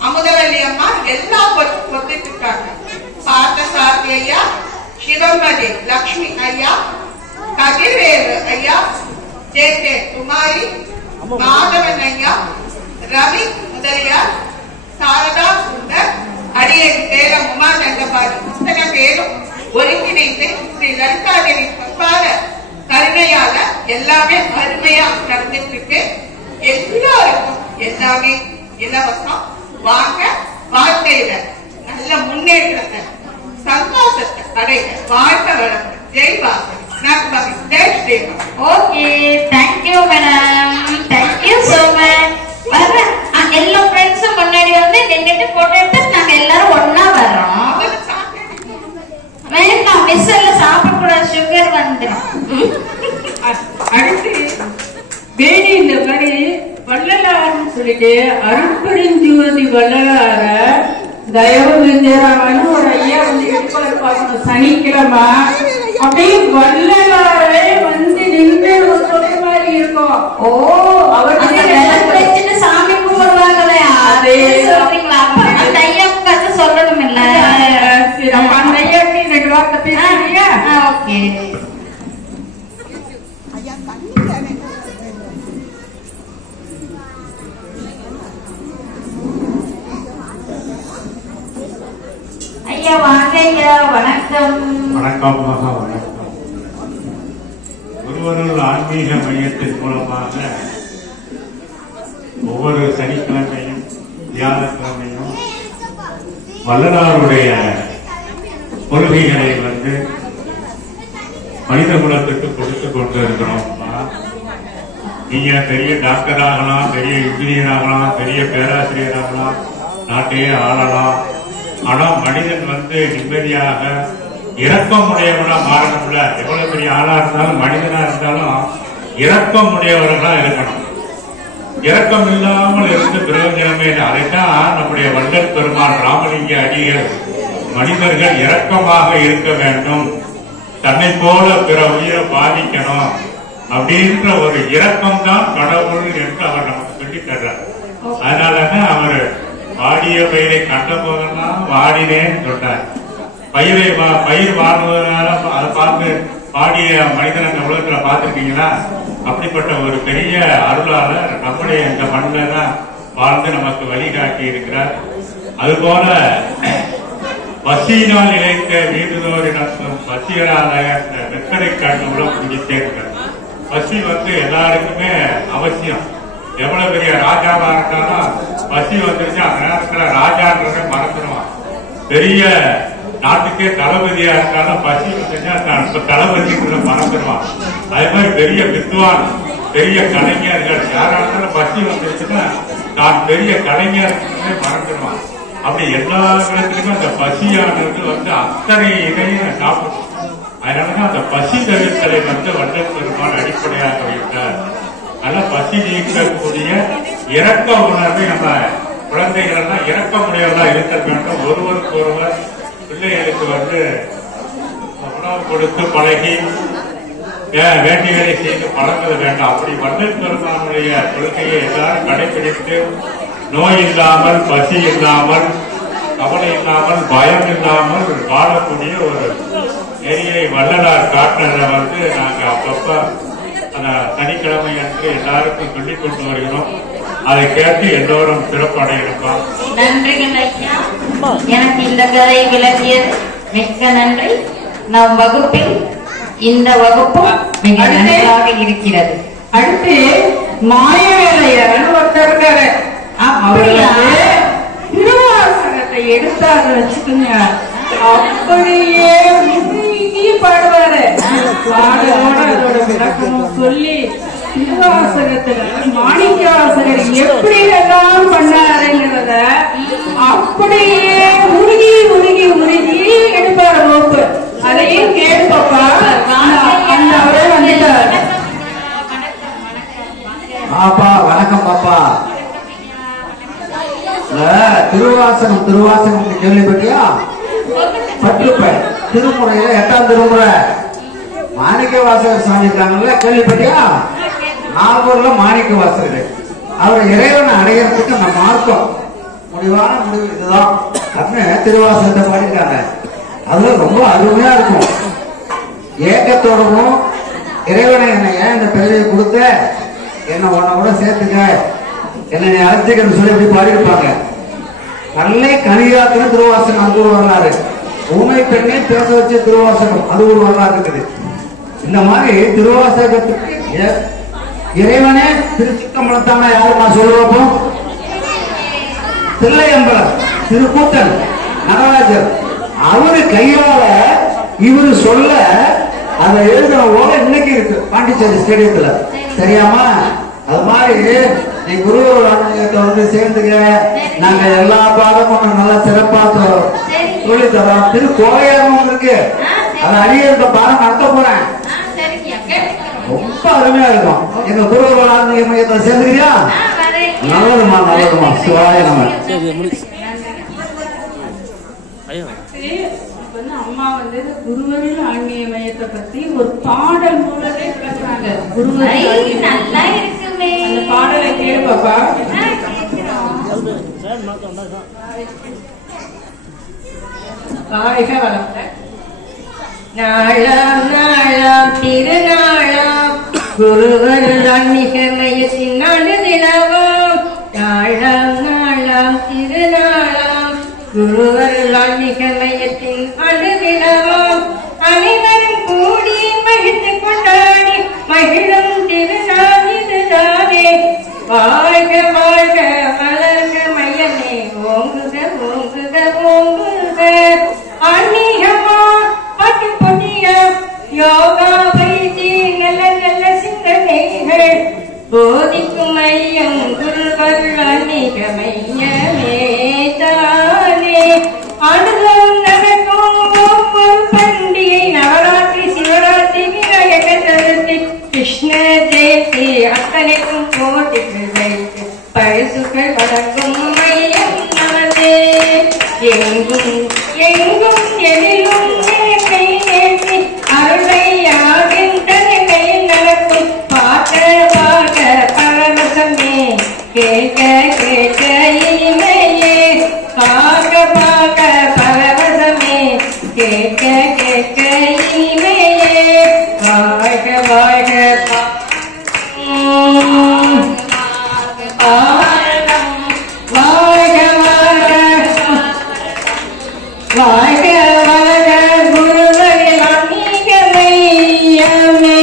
அமுதவல்லி அம்மா எல்லா பொறுத்துட்டு இருக்காங்க. பார்த்தசாரதி ஐயா, சிவமதி லக்ஷ்மி ஐயா, கதிர்வேலு ஐயா, ஜே குமாரி, மாதவன் ஐயா, ரவி முதலியார், சாரதா சுந்தர், அடியன் பேரம் உமா தங்கபாடி இத்தனை பேரும் ஒருங்கிணைந்து ஸ்ரீ லலிதாதேவி பப்பார கருணையால எல்லாமே அருமையா நடந்துட்டு இருக்கு. எல்லாருக்கும் எல்லாமே இலவசம். வாங்க, வாழ்க்கையில நல்ல முன்னேற்றத்தை, சந்தோஷத்தை அடைய வாழ்க்கை வளர்ந்து ஜெய் வாசல் நற்பவி ஜெய் Sriram. Okay, thank you madam, thank you so much. வர எல்லா ஃப்ரெண்ட்ஸும் முன்னாடி வந்து நின்னுட்டு போட்டோ எடுத்து நாங்க எல்லாரும் ஒன்னா வர்றோம். வேண்டாம், மிஸ் எல்லாம் சாப்பிடக்கூடாது, சுகர் வந்துடும். அடுத்து வேணி இந்த மாதிரி வள்ளலார்னு சொல்லிட்டு அருட்பெருஞ்சோதி வள்ளலார தயவு செஞ்சாராமன்னு ஒரு ஐயா வந்து எடுப்பாரு பாருங்க சனிக்கிழமை. அப்படியே வள்ளலாரே வந்து நின்று ஒரு சொல்ற மாதிரி இருக்கும். ஓ, அவர் சாமி கும்பிடுவாங்களே, அதே சொல்றீங்களா? அந்த ஐயாவுக்கு கதை சொல்லணும் இல்ல? சரி, அப்ப அந்த ஐயாவுக்கு 2 வார்த்தை பேசுறீங்க. ஓகே. ஐயா வாங்க ஐயா, வணக்கம். வணக்கம் மகா, வணக்கம். குருவருள் ஆன்மீக மையத்தின் மூலமாக ஒவ்வொரு சனிக்கிழமையும் வியாழக்கிழமையும் வள்ளலாருடைய கொள்கைகளை வந்து மனித குலத்துக்கு கொடுத்து கொண்டு இருக்கிறோம். நீங்க பெரிய டாக்டர் ஆகலாம், பெரிய இன்ஜினியர் ஆகலாம், பெரிய பேராசிரியர் ஆகலாம், நாட்டையே ஆளலாம். ஆனா மனிதன் வந்து நிம்மதியாக இரக்கம் உடையவனா மாறணும்ல. எவ்வளவு பெரிய ஆளா இருந்தாலும் மனிதனா இருந்தாலும் இரக்கம் உடையவர்களா இருக்கணும். இரக்கம் இல்லாமல் இருந்து பிரயோஜனமே இல்லை. அதைத்தான் நம்முடைய வள்ளல் பெருமான் ராமலிங்க அடிகள் மனிதர்கள் இரக்கமாக இருக்க வேண்டும், தன்னை போல பிற உயிரை பாதிக்கணும் அப்படின்ற ஒரு இரக்கம் தான் கடவுள் என்று அவர் நமக்கு சொல்லி தர்றார். அதனாலதான் அவர் வாடிய பயிரை கண்ட போதெல்லாம் வாடினேன்னு சொன்னார். பயிர் வாழ்வதனால அதை பார்த்து பாடிய மனிதன் அந்த உலகத்துல பார்த்திருக்கீங்களா? அப்படிப்பட்ட ஒரு பெரிய அருளாளர் நம்முடைய இந்த மண்ணில தான் வாழ்ந்து நமக்கு வழிகாட்டி இருக்கிறார். அதுபோல பசியினால் இழைத்த வீடுதோரிடம் பசியராத வெக்கரை காட்டு உலகம் குடித்தே இருக்கிறார். பசி வந்து எல்லாருக்குமே அவசியம். எவ்வளவு பெரிய ராஜாவா இருந்தாலும் பசி வந்துருச்சு அந்த நேரத்துல ராஜான்றதை மறந்துடுவான். பெரிய நாட்டுக்கே தளபதியா இருந்தாலும் பசி வந்துச்சா தளபதிக்குள்ள மறந்துடுவான். அதே மாதிரி பெரிய வித்வான், பெரிய கலைஞர்கள் யாரா இருந்தாலும் பசி வந்துருச்சுன்னா தான் பெரிய கலைஞர் மறந்துடுவான். அப்படி எல்லா இடத்துலயுமே அந்த பசியானது வந்து அத்தனை இதையும் சாப்பிடும். அதனாலதான் அந்த பசி தவிர்த்தலை வந்து வள்ளல் பெருமான் அடிப்படையாக வைத்தார். நல்ல பசி நீக்கக்கூடிய இரக்க உணர்வை நம்ம குழந்தைகள் எல்லாம் இரக்கமுடையவர்களா இருக்க வேண்டும். ஒருவருக்கு ஒருவர் பிள்ளைகளுக்கு வந்து உணவு கொடுத்து பழகி வேண்டிகளை செய்து பழங்குவது வேண்டாம். அப்படி வள்ளல் பெருமானுடைய கொள்கையை எல்லாரும் கடைபிடித்து நோய் இல்லாமல், பசி இல்லாமல், கவலை இல்லாமல், பயம் இல்லாமல் வாழக்கூடிய ஒரு நெறியை வள்ளலார் காட்டுறத வந்து நாங்க அப்பப்ப அந்த சனிக்கிழமை அன்று எல்லாருக்கும் சொல்லிக் கொண்டு வருகிறோம். அதை கேட்டு எல்லோரும் சிறப்படையிருப்பா. நன்றிகள் ஐயா, எனக்கு இந்த கதை விளக்கியது மிக்க நன்றி. நம் வகுப்பில் இந்த வகுப்பு மிக நன்றாக இருக்கிறது. அடுத்து மாயவேலையர் ஒருத்தர் இருக்காரு. அப்படியா? திருவாசகத்தை எடுத்தாரு வச்சுக்கோங்க, அப்படியே முழுகி பாடுவாரு. பாடலோட அதோட விளக்கமும் சொல்லி திருவாசகத்துல மாணிக்கவாசகர் எப்படி எல்லாம் பண்ணாருங்கிறத அப்படியே உருகி உருகி உருகி எடுப்பாரு வகுப்பு. அதையும் கேட்பப்பா அந்த அவரே வந்துட்டார். பாப்பா வணக்கம் பாப்பா. திருவாசகம் கேள்விப்பட்டியா? பற்றுப்ப திருமுறையில 8ஆம் திருமுறை மாணிக்க வாசகர் சாமி இருக்காங்கல்ல, கேள்விப்பட்டியா? நாகூர்ல மாணிக்க வாசகர். அவர் இறைவனை அடைகிறதுக்கு அந்த மார்க்கம் முடிவான முடிவு இதுதான் அப்படின்னு திருவாசகத்தை பாடிட்டாங்க. அதுல ரொம்ப அருமையா இருக்கும். ஏக்கத்தோடவும் இறைவனை என்னை ஏன் இந்த பிள்ளையை கொடுத்த, என்ன உன்னை கூட சேர்த்துக்க, என்னை அழைச்சிக்கன்னு சொல்லி இப்படி பாடியிருப்பாங்க. கல்லை கனியாக்குன்னு திருவாசகம் அது ஒரு வரலாறு. ஊமை பெண்ணை பேச வச்ச திருவாசகம் அது ஒரு வரலாறு இருக்குது. இந்த மாதிரி திருவாசகத்துக்கு இறைவனே திருச்சிக்கம்பலத்தான யாருமா சொல்லுவோம்? தில்லையம்பலம் திருக்கூத்தன் நடராஜர். அவரு கையால இவரு சொல்ல அதை எழுதுற ஓலை இன்னைக்கு இருக்கு பாண்டிச்சேரி ஸ்டேடியத்துல. சரியாமா? அது மாதிரி நீ குருவோட ஆன்மீகத்தை வந்து சேர்ந்துக்க. நாங்க எல்லா பாடமும் நல்லா சிறப்பா சொல்லி தரோம். திருக்கோவையாரும் இருக்கு, அதை அழியிருக்க பாடம் நடத்த போறேன். ரொம்ப அருமையா இருக்கும். எங்க குருவோட ஆன்மீக மையத்தை சேர்ந்துக்கிறியா? நல்லதுமா நல்லதுமா. சிவாய நம்ம அம்மா வந்து குருவரில் ஆன்மீக மையத்தை பத்தி ஒரு பாடல் மூலமே விளக்குறாங்க. குருவரில் நல்லா இருக்குமே. அந்த பாடலை கேளு பாப்பா. வாழ்க வளமுடன். நாளாம் நாளாம் திருநாளாம் குருவருள் ஆன்மீக மையத்தின் நாடு தினவாம். நாளாம் நாளாம் திருநாளாம் குருவருள் ஆன்மீக மையத்தின் அனுதினமாம். அனைவரும் கூடி மகிழ்ந்து கொண்டாடி மகிழும் திருநாள் இதுதானே. வாழ்க வாழ்க வளர்க மையமே ஓங்குக ஓங்குக ஓங்குக. ஆன்மீகமா பாட்டு பொன்னியா யோகா பயிற்சி நல்ல நல்ல சிந்தனைகள் போதிக்கும் மையம் குருவருள் ஆன்மீக மையமே தானே. அனுதம் நடக்கும் ஒவ்வொரு பண்டிகை நவராத்திரி சிவராத்திரி விநாயக சதுர்த்தி கிருஷ்ண ஜெயந்தி அத்தனைக்கும் போட்டிகள் வைத்து பரிசுகள் வழங்கும் மையம் நமதே. எங்கும் எங்கும் எதிலும் நினைப்பை நேர்த்தி அருளையாவின் தன்னை நடக்கும் பார்க்க பார்க்க பரவசமே கேட்க கேட்க இனிமையே. பார்க்க பார்க்க பரவசமே கேட்க கேட்க இனிமையே. வாழ்க வாழ்க வாழ்க வாழ்க குருவரில் ஆன்மீக மையமே.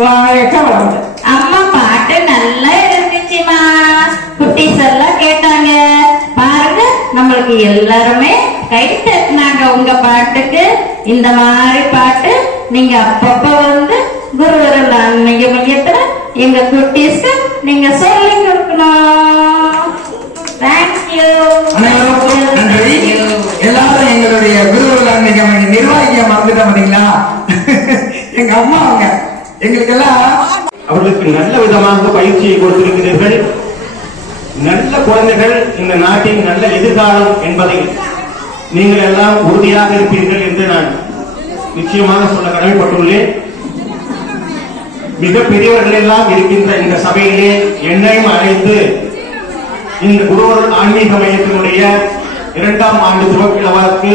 வாழ்க வாழ்க. அம்மா பாட்டு நல்லா இருந்துச்சுமா. குட்டீஸ் எல்லாம் கேட்டாங்க பாருங்க. நம்மளுக்கு எல்லாருமே கை தட்டினாங்க உங்க பாட்டுக்கு. இந்த மாதிரி பாட்டு நீங்க அப்பப்ப வந்து குருவருள் ஆன்மீக மையத்துல எங்க குட்டீஸ்க்கு நீங்க சொல்லி கொடுக்கணும். தேங்க்யூ. எல்லாரும் எங்களுடைய குருவருள் ஆன்மீக மைய நிர்வாகியை மறந்துட்டோம் பாத்தீங்களா? எங்க அம்மா அவங்க எங்களுக்கு எல்லாம் அவர்களுக்கு நல்ல விதமாக பயிற்சியை கொடுத்திருக்கிறீர்கள். நல்ல குழந்தைகள் இந்த நாட்டின் நல்ல எதிர்காலம் என்பதை நீங்கள் எல்லாம் உறுதியாக இருப்பீர்கள் என்று நான் நிச்சயமாக சொல்ல கடமைப்பட்டுள்ளேன். மிக பெரியவர்கள் எல்லாம் இருக்கின்ற இந்த சபையிலே என்னையும் அழைத்து இந்த குருவருள் ஆன்மீக மையத்தினுடைய 2ஆம் ஆண்டு துவக்க விழாவுக்கு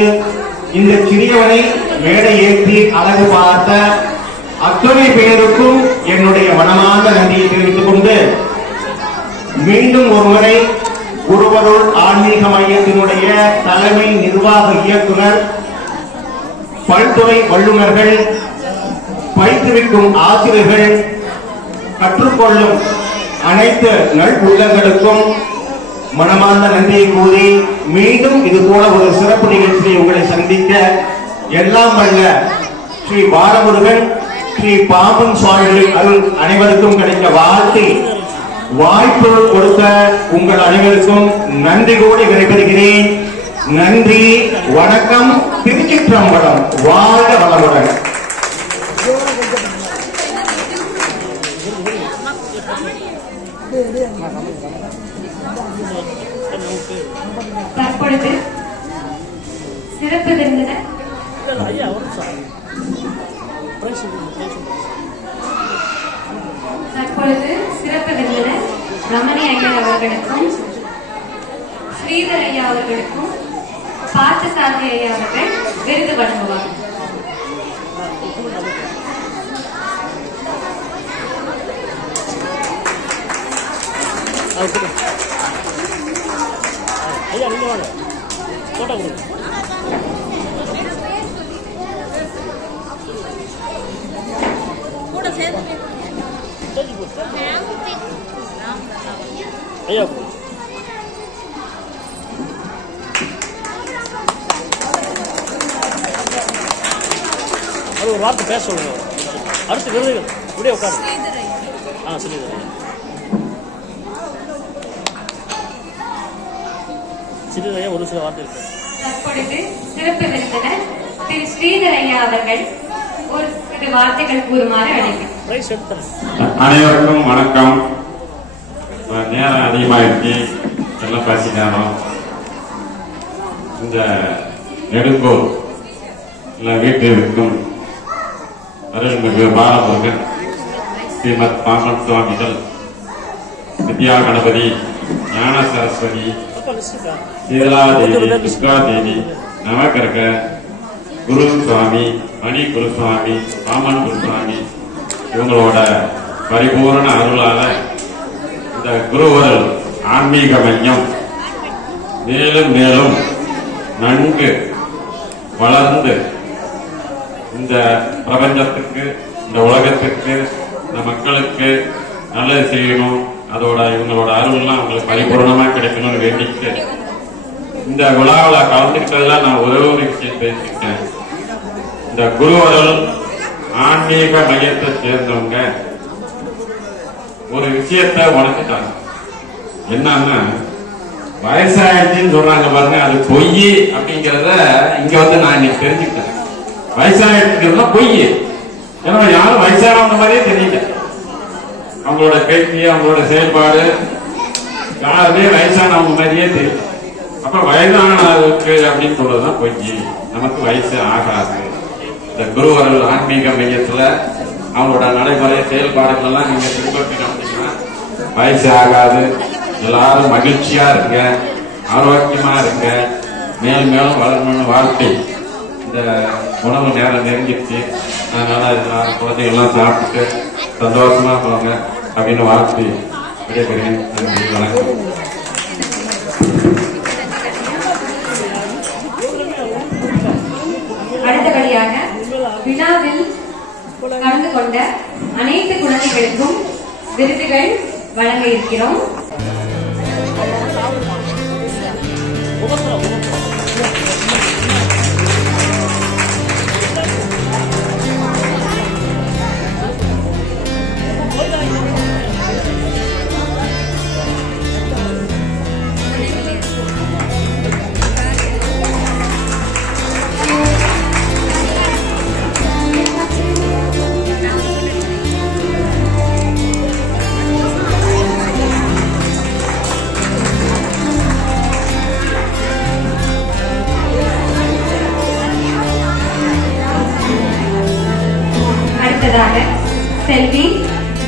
இந்த சிறியவனை மேடை ஏற்றி அழகு பார்த்த அத்தனை பேருக்கும் என்னுடைய மனமார்ந்த நன்றியை தெரிவித்துக் கொண்டு மீண்டும் ஒருமுறை குருவருள் ஆன்மீக மையத்தினுடைய தலைமை நிர்வாக இயக்குனர், பல்துறை வல்லுநர்கள், பயிற்றுவிக்கும் ஆசிரியர்கள், கற்றுக்கொள்ளும் அனைத்து நல் உள்ளங்களுக்கும் மனமார்ந்த நன்றியை கூறி மீண்டும் இது போல ஒரு சிறப்பு நிகழ்ச்சியை உங்களை சந்திக்க எல்லாம் வல்ல ஸ்ரீ பாலமுருகன், ஸ்ரீ பாம்பன் சுவாமிகளின் அருள் அனைவருக்கும் கிடைக்க வாழ்த்தி வாய்ப்பு கொடுத்த உங்கள் அனைவருக்கும் நன்றி கூறி விடைபெறுகிறேன். நன்றி, வணக்கம். திருச்சிற்றம்பலம். வாழ்க வளமுடன். தற்பொழுது சிறப்பு விருந்தினர் தற்பொழுது சிறப்பு விருந்தினர் ரமணி ஐயர் அவர்களுக்கும் ஸ்ரீதர் ஐயா அவர்களுக்கும் பார்த்தசாரதி ஐயா அவர்கள் விருது வழங்குவார். ஐயா நீங்க வாங்க போட்டோ கொடுங்க. ஐயா அது ஒரு வார்த்தை பேச சொல்லுங்க. அடுத்து விருதுகள் இப்படியே உட்காரு. சரி சிறிதையா ஒரு சில வார்த்தை இருக்கு. தற்பொழுது சிறப்பு விருந்தினர் திரு ஸ்ரீதர் ஐயா அவர்கள் ஒரு சில வார்த்தைகள் கூறுமாறு அழைக்கிறேன். அனைவருக்கும் வணக்கம். நேரம் அதிகமாகிடுச்சு, எல்லாம் பசி நேரம். இந்த நெடுங்கோல் வீட்டில் இருக்கும் அருள்மிகு பாலமுருகன் ஸ்ரீமத் பாமன் சுவாமிகள், வித்யா கணபதி, ஞான சரஸ்வதி, சீதலாதேவி, துர்காதேவி, நவகர்க, குரு சுவாமி, மணி குருசுவாமி, பாமன் குருசுவாமி இவங்களோட பரிபூர்ண அருளால இந்த குருவரல் ஆன்மீக மையம் மேலும் மேலும் நன்கு வளர்ந்து இந்த பிரபஞ்சத்துக்கு, இந்த உலகத்துக்கு, இந்த மக்களுக்கு நல்லது செய்யணும். அதோட இவங்களோட அருள்லாம் அவங்களுக்கு பரிபூர்ணமா கிடைக்கணும்னு வேண்டிட்டு இந்த விழாவில் கலந்துக்கிட்டதுல நான் ஒரே ஒரு விஷயம் பேசிக்கிட்டேன். இந்த குருவரல் ஆன்மீக மையத்தை சேர்ந்தவங்க ஒரு விஷயத்த உணர்ந்துட்டாங்க. என்னன்னா, வயசாயிடுச்சுன்னு சொல்றாங்க பாருங்க, அது பொய் அப்படிங்கிறத இங்க வந்து நான் இன்னைக்கு தெரிஞ்சுக்கிட்டேன். வயசாயிடுச்சுன்னா பொய். ஏன்னா யாரும் வயசானவங்க மாதிரியே தெரியல. அவங்களோட பேச்சு, அவங்களோட செயல்பாடு யாருமே வயசானவங்க மாதிரியே தெரியல. அப்ப வயதானவருக்கு அப்படின்னு சொல்றதுதான் பொய். நமக்கு வயசு ஆகாது. இந்த குருவரல் ஆன்மீக மையத்துல அவங்களோட நடைமுறை செயல்பாடுகள் எல்லாம் நீங்க பின்பற்றினோம் அப்படின்னா வயசு ஆகாது. எல்லாரும் மகிழ்ச்சியா இருங்க, ஆரோக்கியமா இருங்க, மேலும் மேலும் வளரணும்னு வாழ்க்கை. இந்த உணவு நேரம் நெருங்கிடுச்சு, அதனால எல்லாரும் குழந்தைகள்லாம் சாப்பிட்டு சந்தோஷமா போங்க அப்படின்னு வாழ்த்து விடைபெறுகிறேன். வணக்கம். அடுத்தபடியாக விழாவில் கலந்து கொண்ட அனைத்து குழந்தைகளுக்கும் விருதுகள் வழங்க இருக்கிறோம். அடுத்ததாக செல்வி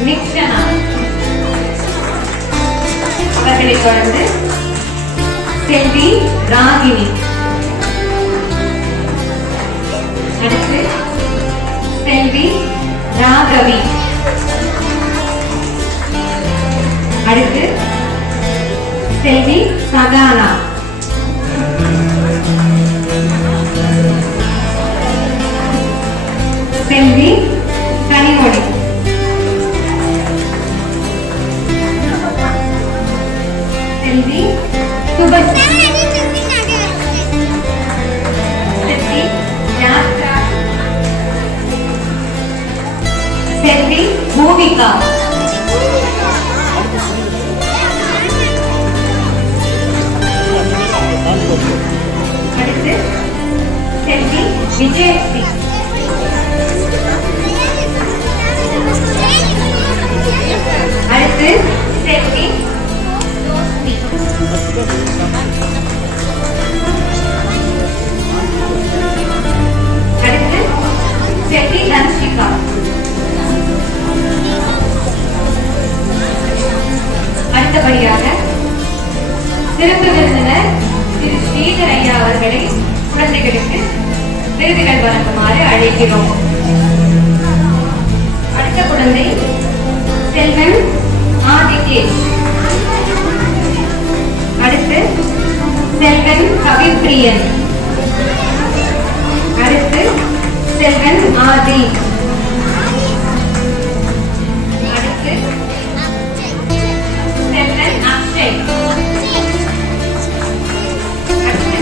நிக்ஷனா அவர்களை தொடர்ந்து செல்வி ராகினி, அடுத்து செல்வி ராகவி, அடுத்து செல்வி சகானா, செல்வி கனிமொழி, செல்வி சுபஸ்ரீ, செல்வி யாத்ரா, செல்வி பூமிகா, அடுத்து செல்வி விஜயஸ்ரீ, அடுத்து செல்வி செல்வி தனுஷிகா. அடுத்தபடியாக சிறப்பு விருந்தினர் திரு ஸ்ரீதர் ஐயா அவர்களை குழந்தைகளுக்கு விருதுகள் வழங்குமாறு அழைக்கிறோம். அடுத்த குழந்தை செல்வன் ஆதிகேஷ். அடுத்து செல்வன் கவிப்பிரியன். அடுத்து செல்வன் ஆதி. அடுத்து செல்வன் அக்ஷய். அடுத்து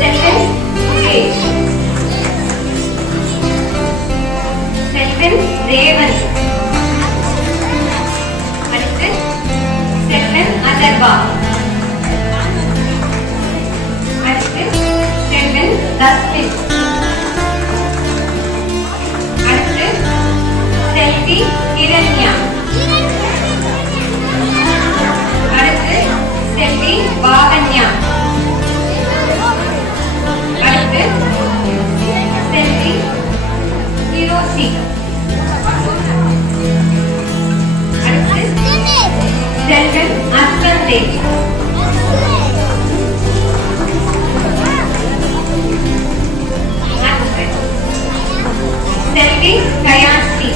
செல்வன் சுரேஷ். செல்வன் ரேவன். அடுத்து செல்வன் அதர்வா. அடுத்து செல்வன் தஸ்மின். அடுத்து செல்வி கிரண்யா. அடுத்து செல்வி பாவன்யா. அடுத்து செல்வி ஹிரோஷி. அடுத்து செல்வன் அஸ்வந்தே. அடுத்து செல்வி கயாஸ்ரீ.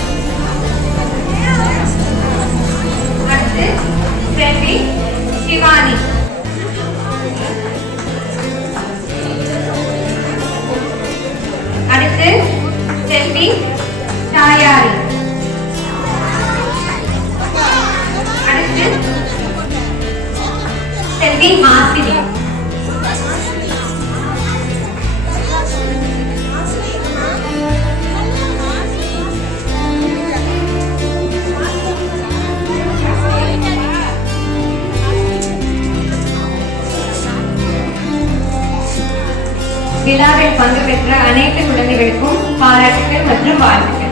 அடுத்து செல்வி சிவானி. அடுத்து செல்வி தாயாரி. அடுத்து செல்வி மாசினி. விழாவில் பங்கு பெற்ற அனைத்து குழந்தைகளுக்கும் பாராட்டுகள் மற்றும் வாழ்த்துக்கள்.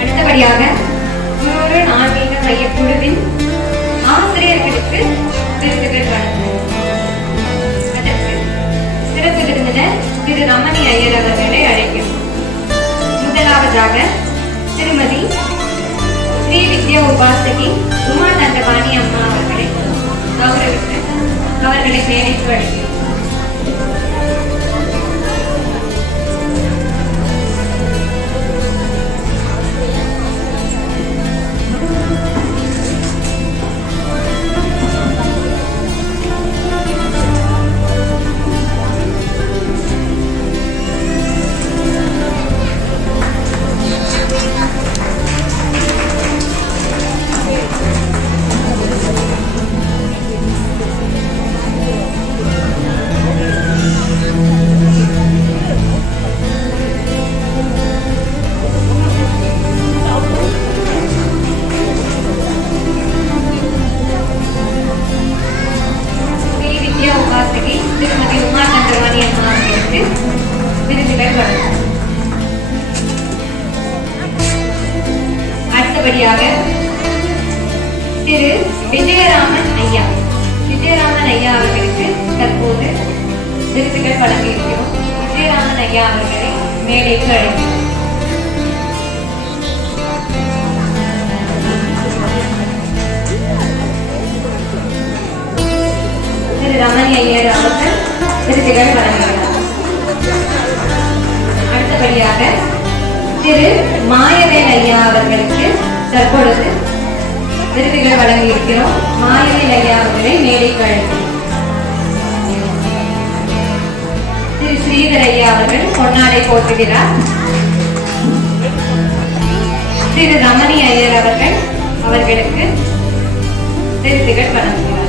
அடுத்தபடியாக குரு ஆன்மீக மைய குழுவின் ஆசிரியர்களுக்கு விருதுகள் வழங்குவோம். அதற்கு சிறப்பு விருந்தினர் திரு ரமணி ஐயர் அவர்களை அழைக்கிறோம். முதலாவதாக திருமதி ஸ்ரீ வித்யா உபாசகி உமா தண்டபாணி அம்மா அவர்களை கௌரவித்து அவர்களை மேடைக்கு அழைக்கிறோம். திருமதி உமா தண்டபாணி அம்மா அவர்களுக்கு விருதுகள் வழங்கும். அடுத்தபடியாக திரு விஜயராமன் ஐயா. விஜயராமன் ஐயா அவர்களுக்கு தற்போது விருதுகள் வழங்கியிருக்கிறோம். விஜயராமன் ஐயா அவர்களை மேடைக்கு அழைக்கிறோம். திரு ரமணி ஐயர் அவர்கள் விருதுகள் வழங்குகிறார். அடுத்தபடியாக திரு மாயவேல் ஐயா அவர்களுக்கு தற்பொழுது விருதுகள் வழங்கியிருக்கிறோம். மாயவேல் ஐயா அவர்களை மேடைக்கு அழைக்கிறோம். திரு ஸ்ரீதர் ஐயா அவர்கள் பொன்னாடை போற்றுகிறார். திரு ரமணி ஐயர் அவர்கள் அவர்களுக்கு விருதுகள் வழங்குகிறார்.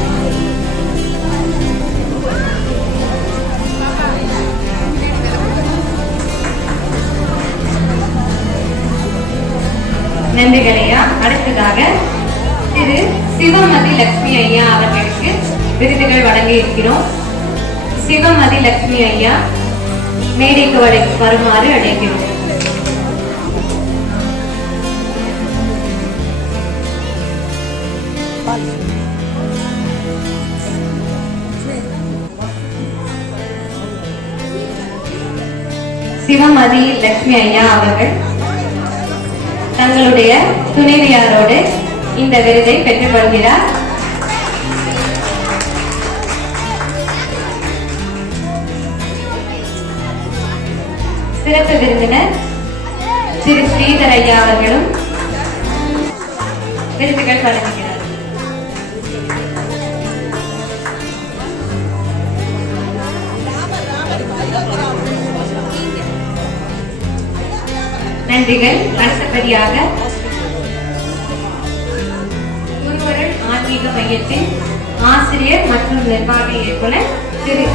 நன்றிகள் ஐயா. அடுத்ததாக திரு சிவமதி லட்சுமி ஐயா அவர்களுக்கு விருதுகள் வழங்கி இருக்கிறோம். சிவமதி லட்சுமி ஐயா மேடைக்கு வருமாறு அழைக்கிறோம். சிவமதி லட்சுமி ஐயா அவர்கள் தங்களுடைய துணைவியாரோடு இந்த விருதை பெற்றுக் கொள்கிறார். சிறப்பு விருந்தினர் திரு ஸ்ரீதர் ஐயா அவர்களும் விருதுகள் வழங்குகிறார். நன்றிகள். அடுத்தபடியாக குருவருள் ஆன்மீக மையத்தின் ஆசிரியர் மற்றும் நிர்வாக இயக்குனர் திரு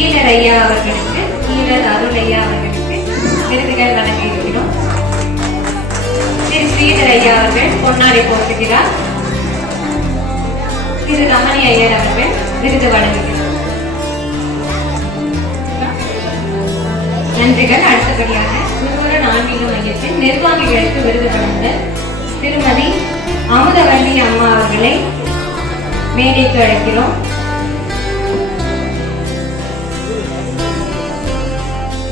ஈழர் ஐயா அவர்களுக்கு, ஈழர் அருள் ஐயா அவர்களுக்கு விருதுகள் வழங்க இருக்கிறோம். திரு ஸ்ரீதர் ஐயா அவர்கள் பொன்னாடை போட்டுகிறார். திரு ரமணி ஐயர் அவர்கள் விருது வழங்குகிறார். நன்றிகள். அடுத்தபடியாக குருவருள் ஆன்மீக மையத்தின் நிர்வாகிகளுக்கு விருது வழங்க திருமதி அமுதவள்ளி அம்மா அவர்களை மேடைக்கு அழைக்கிறோம்.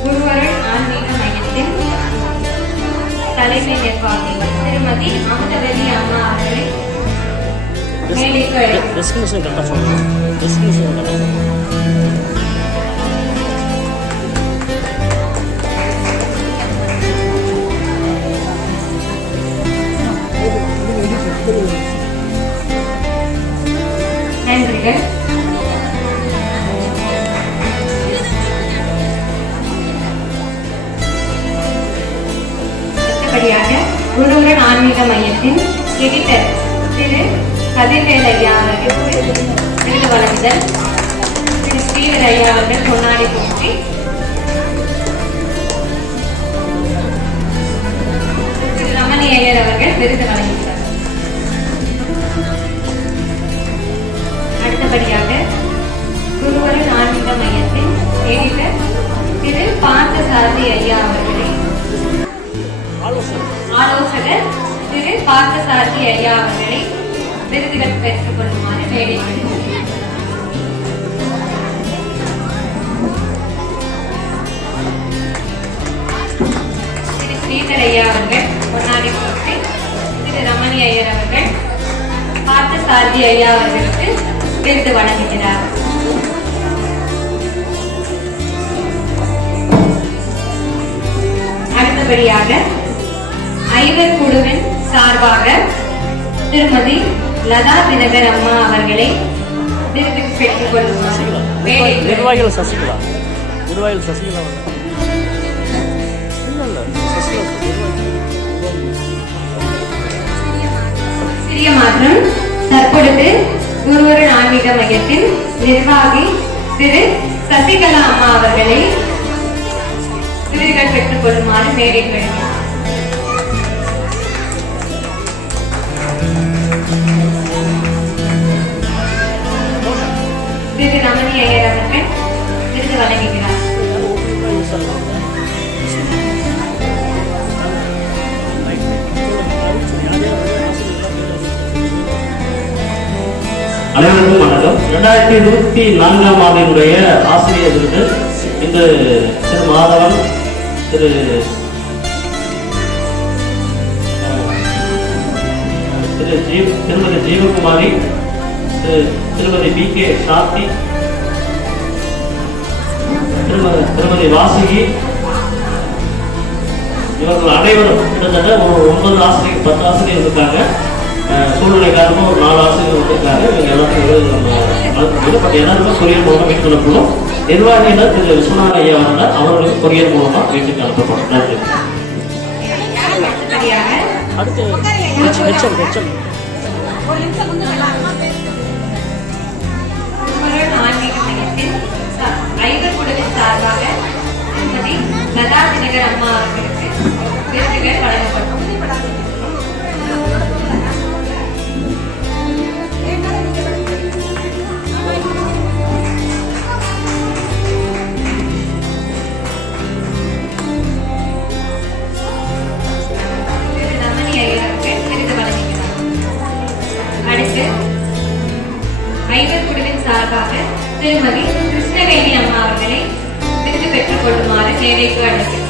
குருவருள் ஆன்மீக மையத்தின் தலைமை நிர்வாகி திருமதி அமுதவள்ளி அம்மா அவர்களை மேடைக்கு அழைக்கிறோம். நன்றிகள். அடுத்தபடியாக குருவருள் ஆன்மீக மையத்தின் எடிட்டர் திரு கதிர்வேல் ஐயா அவர்களுக்கு விருது வழங்குதல். திரு ஸ்ரீதர் ஐயா அவர்கள் பொன்னாடை போற்றி திரு ரமணி ஐயர் அவர்கள் விருது வழங்குகிறார். அடுத்தபடியாக குருவருள் ஆன்மீக மையத்தின் எடிட்டர் திரு பார்த்தசாரதி ஐயா அவர்களை, ஆலோசகர் திரு பார்த்தசாரதி ஐயா அவர்களை விருதுகள் பெற்றுக் கொள்ளுமாறு வேண்டுகிறேன். திரு ஸ்ரீதர் ஐயா அவர்கள் பொன்னாடை போற்றி திரு ரமணி ஐயர் அவர்கள் பார்த்தசாரதி ஐயா அவர்களுக்கு விருது வழங்குகிறார். அடுத்தபடியாக ஐவர் குழுவின் சார்பாக திருமதி லதா தினகர் அம்மா அவர்களை விருது பெற்றுக் கொள்ளுமாறு நிர்வாகிகள் சசிகலா சசிகலா சிறிய மாற்றம். தற்பொழுது குருவருள் ஆன்மீக மையத்தின் நிர்வாகி திரு சசிகலா அம்மா அவர்களை விருதுகள் பெற்றுக் கொள்ளுமாறு மேடைக்கு அழைக்கிறேன். திரு ரமணி ஐயர் அவர்கள் விருது வழங்குகிறார். அனைவருக்கும் வணக்கம். 2024ஆம் ஆண்டினுடைய ஆசிரியர் விருது இன்று திரு மாதவன், திருமதி ஜீவகுமாரி, திருமதி BK சாத்தி, திருமதி வாசுகி, இவர்கள் அனைவரும் கிட்டத்தட்ட ஒரு 9 ஆசிரியர் 10 ஆசிரியர் இருக்காங்க. சூழ்நிலை காரணமாக ஒரு 4 ஆசிரியர் வந்திருக்காங்க. இவங்க எல்லாத்தையும் பட் எல்லாருமே கொரியர் மூலமாக வீட்டுக்கு அனுப்பணும். நிர்வாகிகள் திரு விஸ்வநாத ஐயா வந்தால் அவர்களுக்கு கொரியர் மூலமாக வீட்டுக்கு அனுப்பப்படும். நன்றி. அடுத்து ஆன்மீக மையத்தின் ஐவர் குழுவின் சார்பாக திருமதி லதா தினகர் அம்மா அவர்களுக்கு விருதுகள் வழங்கப்படும். திருமதி கிருஷ்ணவேணி அம்மா அவர்களை விருது பெற்றுக் கொள்ளுமாறு மேடைக்கு அழைக்கிறோம்.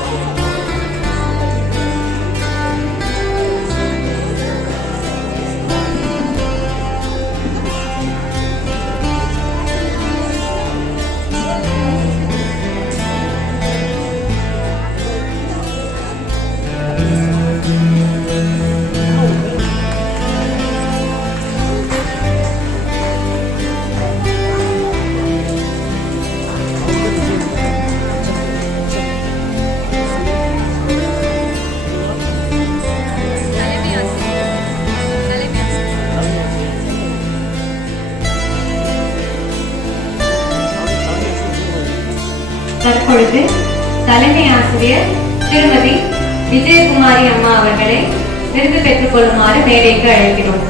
தற்பொழுது தலைமை ஆசிரியர் திருமதி விஜயகுமாரி அம்மா அவர்களை விருது பெற்றுக் கொள்ளுமாறு மேடைக்கு அழைக்கிறோம்.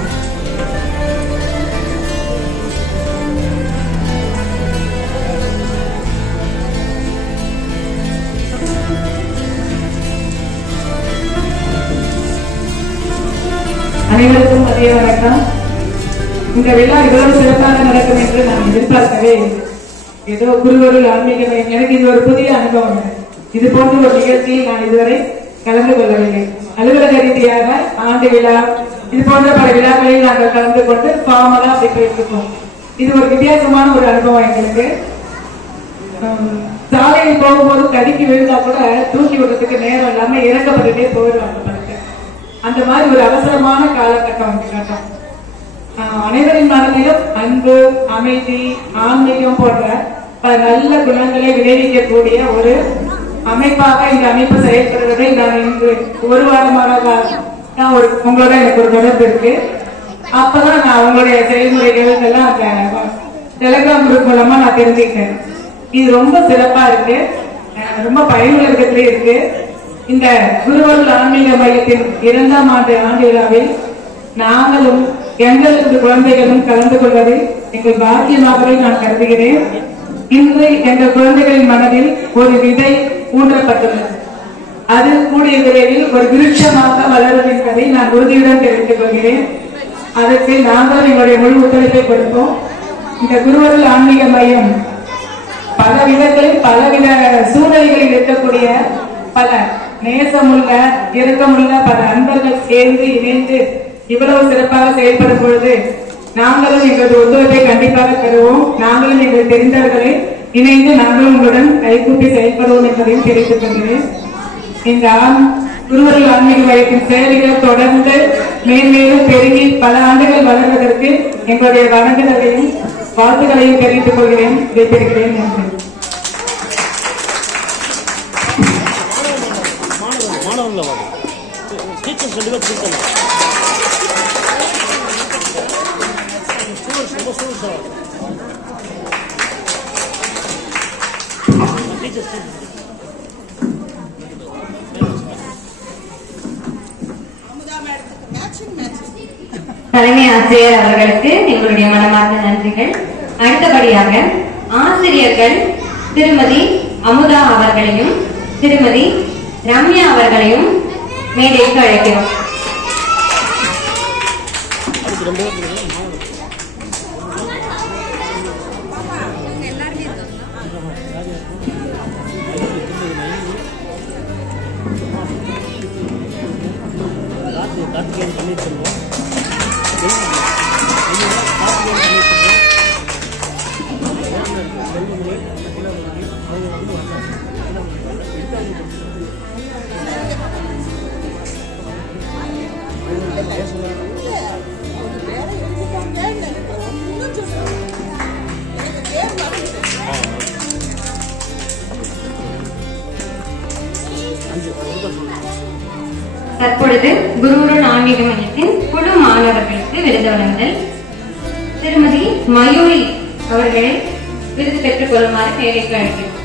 அனைவருக்கும் மதிய வணக்கம். இந்த விழா இவ்வளவு சிறப்பாக நடக்கும் என்று நான் எதிர்பார்க்கவே இல்லை. ஏதோ குருவருள் ஆன்மீக மையம், எனக்கு இது ஒரு புதிய அனுபவம். இது போன்ற ஒரு நிகழ்ச்சியில் நான் இதுவரை கலந்து கொள்ளவில்லை. அலுவலக ரீதியாக ஆண்டு விழா இது போன்ற பல விழாக்களில் நாங்கள் கலந்து கொண்டு ஃபார்மலா அப்படி போயிருக்கோம். இது ஒரு வித்தியாசமான ஒரு அனுபவம் எங்களுக்கு. சாலையில் போகும்போது தடுக்கி விழுந்தா கூட தூக்கி விடுறதுக்கு நேரம் இல்லாம இறக்கப்பட்டுட்டே போயிடுவாங்க படத்தை. அந்த மாதிரி ஒரு அவசரமான காலகட்டம் கட்டம். அனைவரின் மனதிலும் அன்பு, அமைதி, ஆன்மீகம் போன்ற பல நல்ல குணங்களை விளைவிக்கக்கூடிய ஒரு அமைப்பாக இந்த அமைப்பு செயல்படுவதை நான் இன்று ஒரு வாரமாக உங்களோட எனக்கு ஒரு தொடர்பு இருக்கு. அப்பதான் நான் உங்களுடைய செயல்முறைகள் எல்லாம் அந்த டெலிகிராம் குரூப் மூலமா நான் தெரிஞ்சுக்கிட்டேன். இது ரொம்ப சிறப்பா இருக்கு, ரொம்ப பயனுள்ள விதத்திலே இருக்கு. இந்த குருவருள் ஆன்மீக மையத்தின் 2ஆம் ஆண்டு விழாவில் நாங்களும் எங்களது குழந்தைகளும் கலந்து கொள்வது எங்கள் பாக்கியமாகவே நான் கருதுகிறேன். இன்று எங்கள் குழந்தைகளின் மனதில் ஒரு விதை ஊன்றப்பட்டுள்ளது. அது கூடிய விரைவில் ஒரு விருட்சமாக வளரும் என்பதை நான் உறுதியுடன் தெரிவித்துக் கொள்கிறேன். அதற்கு நாங்கள் எங்களுடைய முழு ஒத்துழைப்பை கொடுப்போம். இந்த குருவருள் ஆன்மீக மையம் பல விதங்களில் பலவித சூழ்நிலைகளில் இருக்கக்கூடிய பல நேசமுள்ள இரக்கமுள்ள பல அன்பர்கள் சேர்ந்து இணைந்து இவ்வளவு சிறப்பாக செயல்படும் பொழுது நாங்களும் எங்களது ஒத்துழைப்பை கண்டிப்பாக தருவோம். நாங்களும் எங்கள் தெரிந்தவர்களை இணைந்து நாங்களும் உங்களுடன் கைகூப்பி செயல்படுவோம் என்பதையும் தெரிவித்துக் கொள்கிறேன். இந்த குருவருள் ஆன்மீக மையத்தின் செயல்கள் தொடர்ந்து மேன்மேலும் பெருகி பல ஆண்டுகள் வளர்வதற்கு எங்களுடைய வணங்குதலையும் வாழ்த்துக்களையும் தெரிவித்துக் கொள்கிறேன். வைத்திருக்கிறேன். நன்றி. தலைமை ஆசிரியர் அவர்களுக்கு எங்களுடைய மனமார்ந்த நன்றிகள். அடுத்தபடியாக ஆசிரியர்கள் திருமதி அமுதா அவர்களையும் திருமதி ரம்யா அவர்களையும் மேடைக்கு அழைக்கிறோம். தற்பொழுது குருவருள் ஆன்மீக மையத்தின் குழு மாணவர்களுக்கு விருது வழங்குதல். திருமதி மயூரி அவர்களை விருது பெற்றுக் கொள்ளுமாறு மேடைக்கு அழைக்கிறோம்.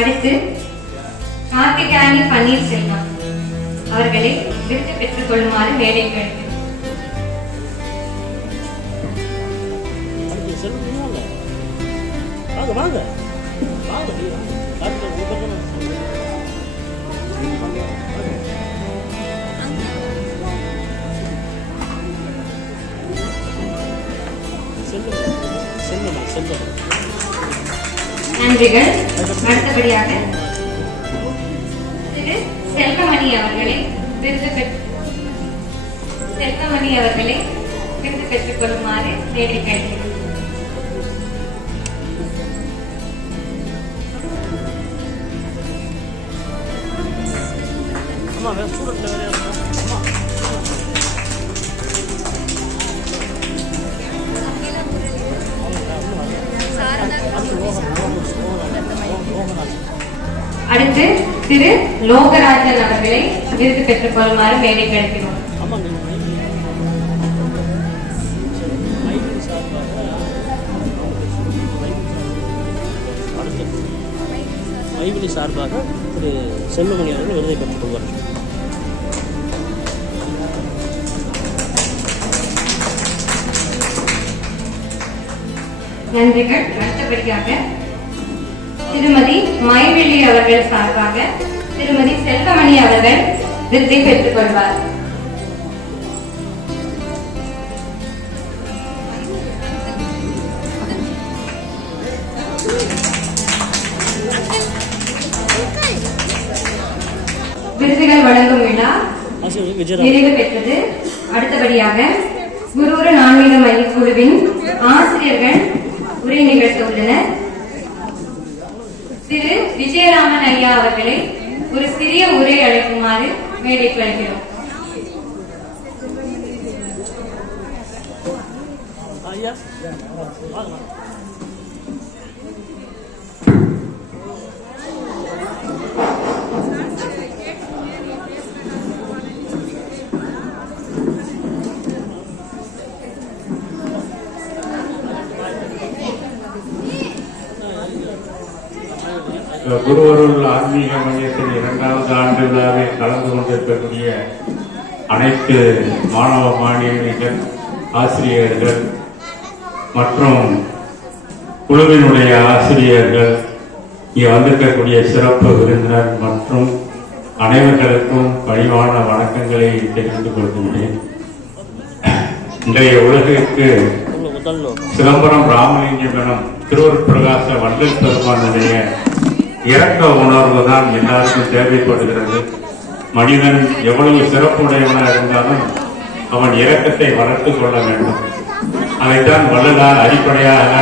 அடுத்து கார்த்திகாணி பன்னீர்செல்வம் அவர்களை விருது பெற்றுக் கொள்ளுமாறு மேடைக்கு அழைக்கிறோம். வாங்க நன்றிகள். அடுத்தபடியாக திரு செல்வமணி அவர்களை விருது பெற்றுக் கொள்ளுமாறு வேண்டி கேட்கிறேன். அடுத்து திரு லோகராஜன் அவர்களை விருது பெற்றுக் கொள்ளுமாறு மேடை கிடைக்கிறோம். மைவிலி சார்பாக திரு செல்வமணி அவர்கள் விருதை பெற்றுக் கொள்வார். நன்றிகள். அடுத்தபடியாக திருமதி மைவிலி அவர்கள் சார்பாக திருமதி செல்வமணி அவர்கள் விருதை பெற்றுக் கொள்வார். விருதுகள் வழங்கும் விழா நிறைவு பெற்றது. அடுத்தபடியாக குருவுரு நான்மீக மைய குழுவின் ஆசிரியர்கள் உரை நிகழ்த்த உள்ளனர். திரு விஜயராமன் ஐயா அவர்களை ஒரு சிறிய உரை அழைக்குமாறு மேடைக்கு அழைக்கிறோம். குருவருள் ஆன்மீக மையத்தின் 2வது ஆண்டு விழாவில் கலந்து கொண்டிருக்கக்கூடிய அனைத்து மாணவ மாணவிகள், ஆசிரியர்கள் மற்றும் குழுவினுடைய ஆசிரியர்கள், இங்கே வந்திருக்கக்கூடிய சிறப்பு விருந்தினர் மற்றும் அனைவர்களுக்கும் பணிவான வணக்கங்களை தெரிவித்துக் கொள்கின்றேன். இன்றைய உலகிற்கு சிதம்பரம் ராமலிங்கம் எனும் திருவருட்பிரகாச வள்ளல் பெருமானுடைய இரக்க உணர்வு தான் எல்லாருக்கும் தேவைப்படுகிறது. மனிதன் எவ்வளவு சிறப்புடையவனாக இருந்தாலும் அவன் இரக்கத்தை வளர்த்துக் கொள்ள வேண்டும். அதைத்தான் வள்ளலார் அடிப்படையாக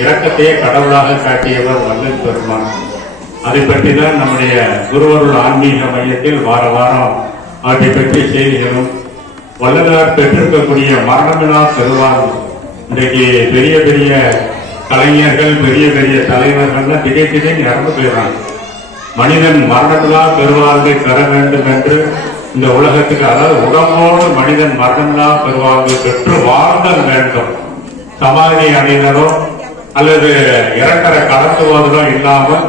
இரக்கத்தையே கடவுளாக காட்டியவர் வள்ளல் பெருமான். அதை பற்றி தான் நம்முடைய குருவருள் ஆன்மீக மையத்தில் வார வாரம் அவற்றை பற்றிய செய்திகளும் வள்ளலார் பெற்றிருக்கக்கூடிய மரணமில்லா பெறுவார்கள். இன்றைக்கு பெரிய பெரிய கலைஞர்கள், பெரிய பெரிய தலைவர்கள் திடீர்னு இறந்து போயிடறாங்க. மனிதன் மரணமில்லா பெறுவாழ்வை பெற வேண்டும் என்று இந்த உலகத்துக்கு, அதாவது உடம்போடு மனிதன் மரணமில்லா பெறுவாழ்வை பெற்று வாழ்தல் வேண்டும். சமாதி அடைதலோ அல்லது இறக்கரை கடத்துவதோ இல்லாமல்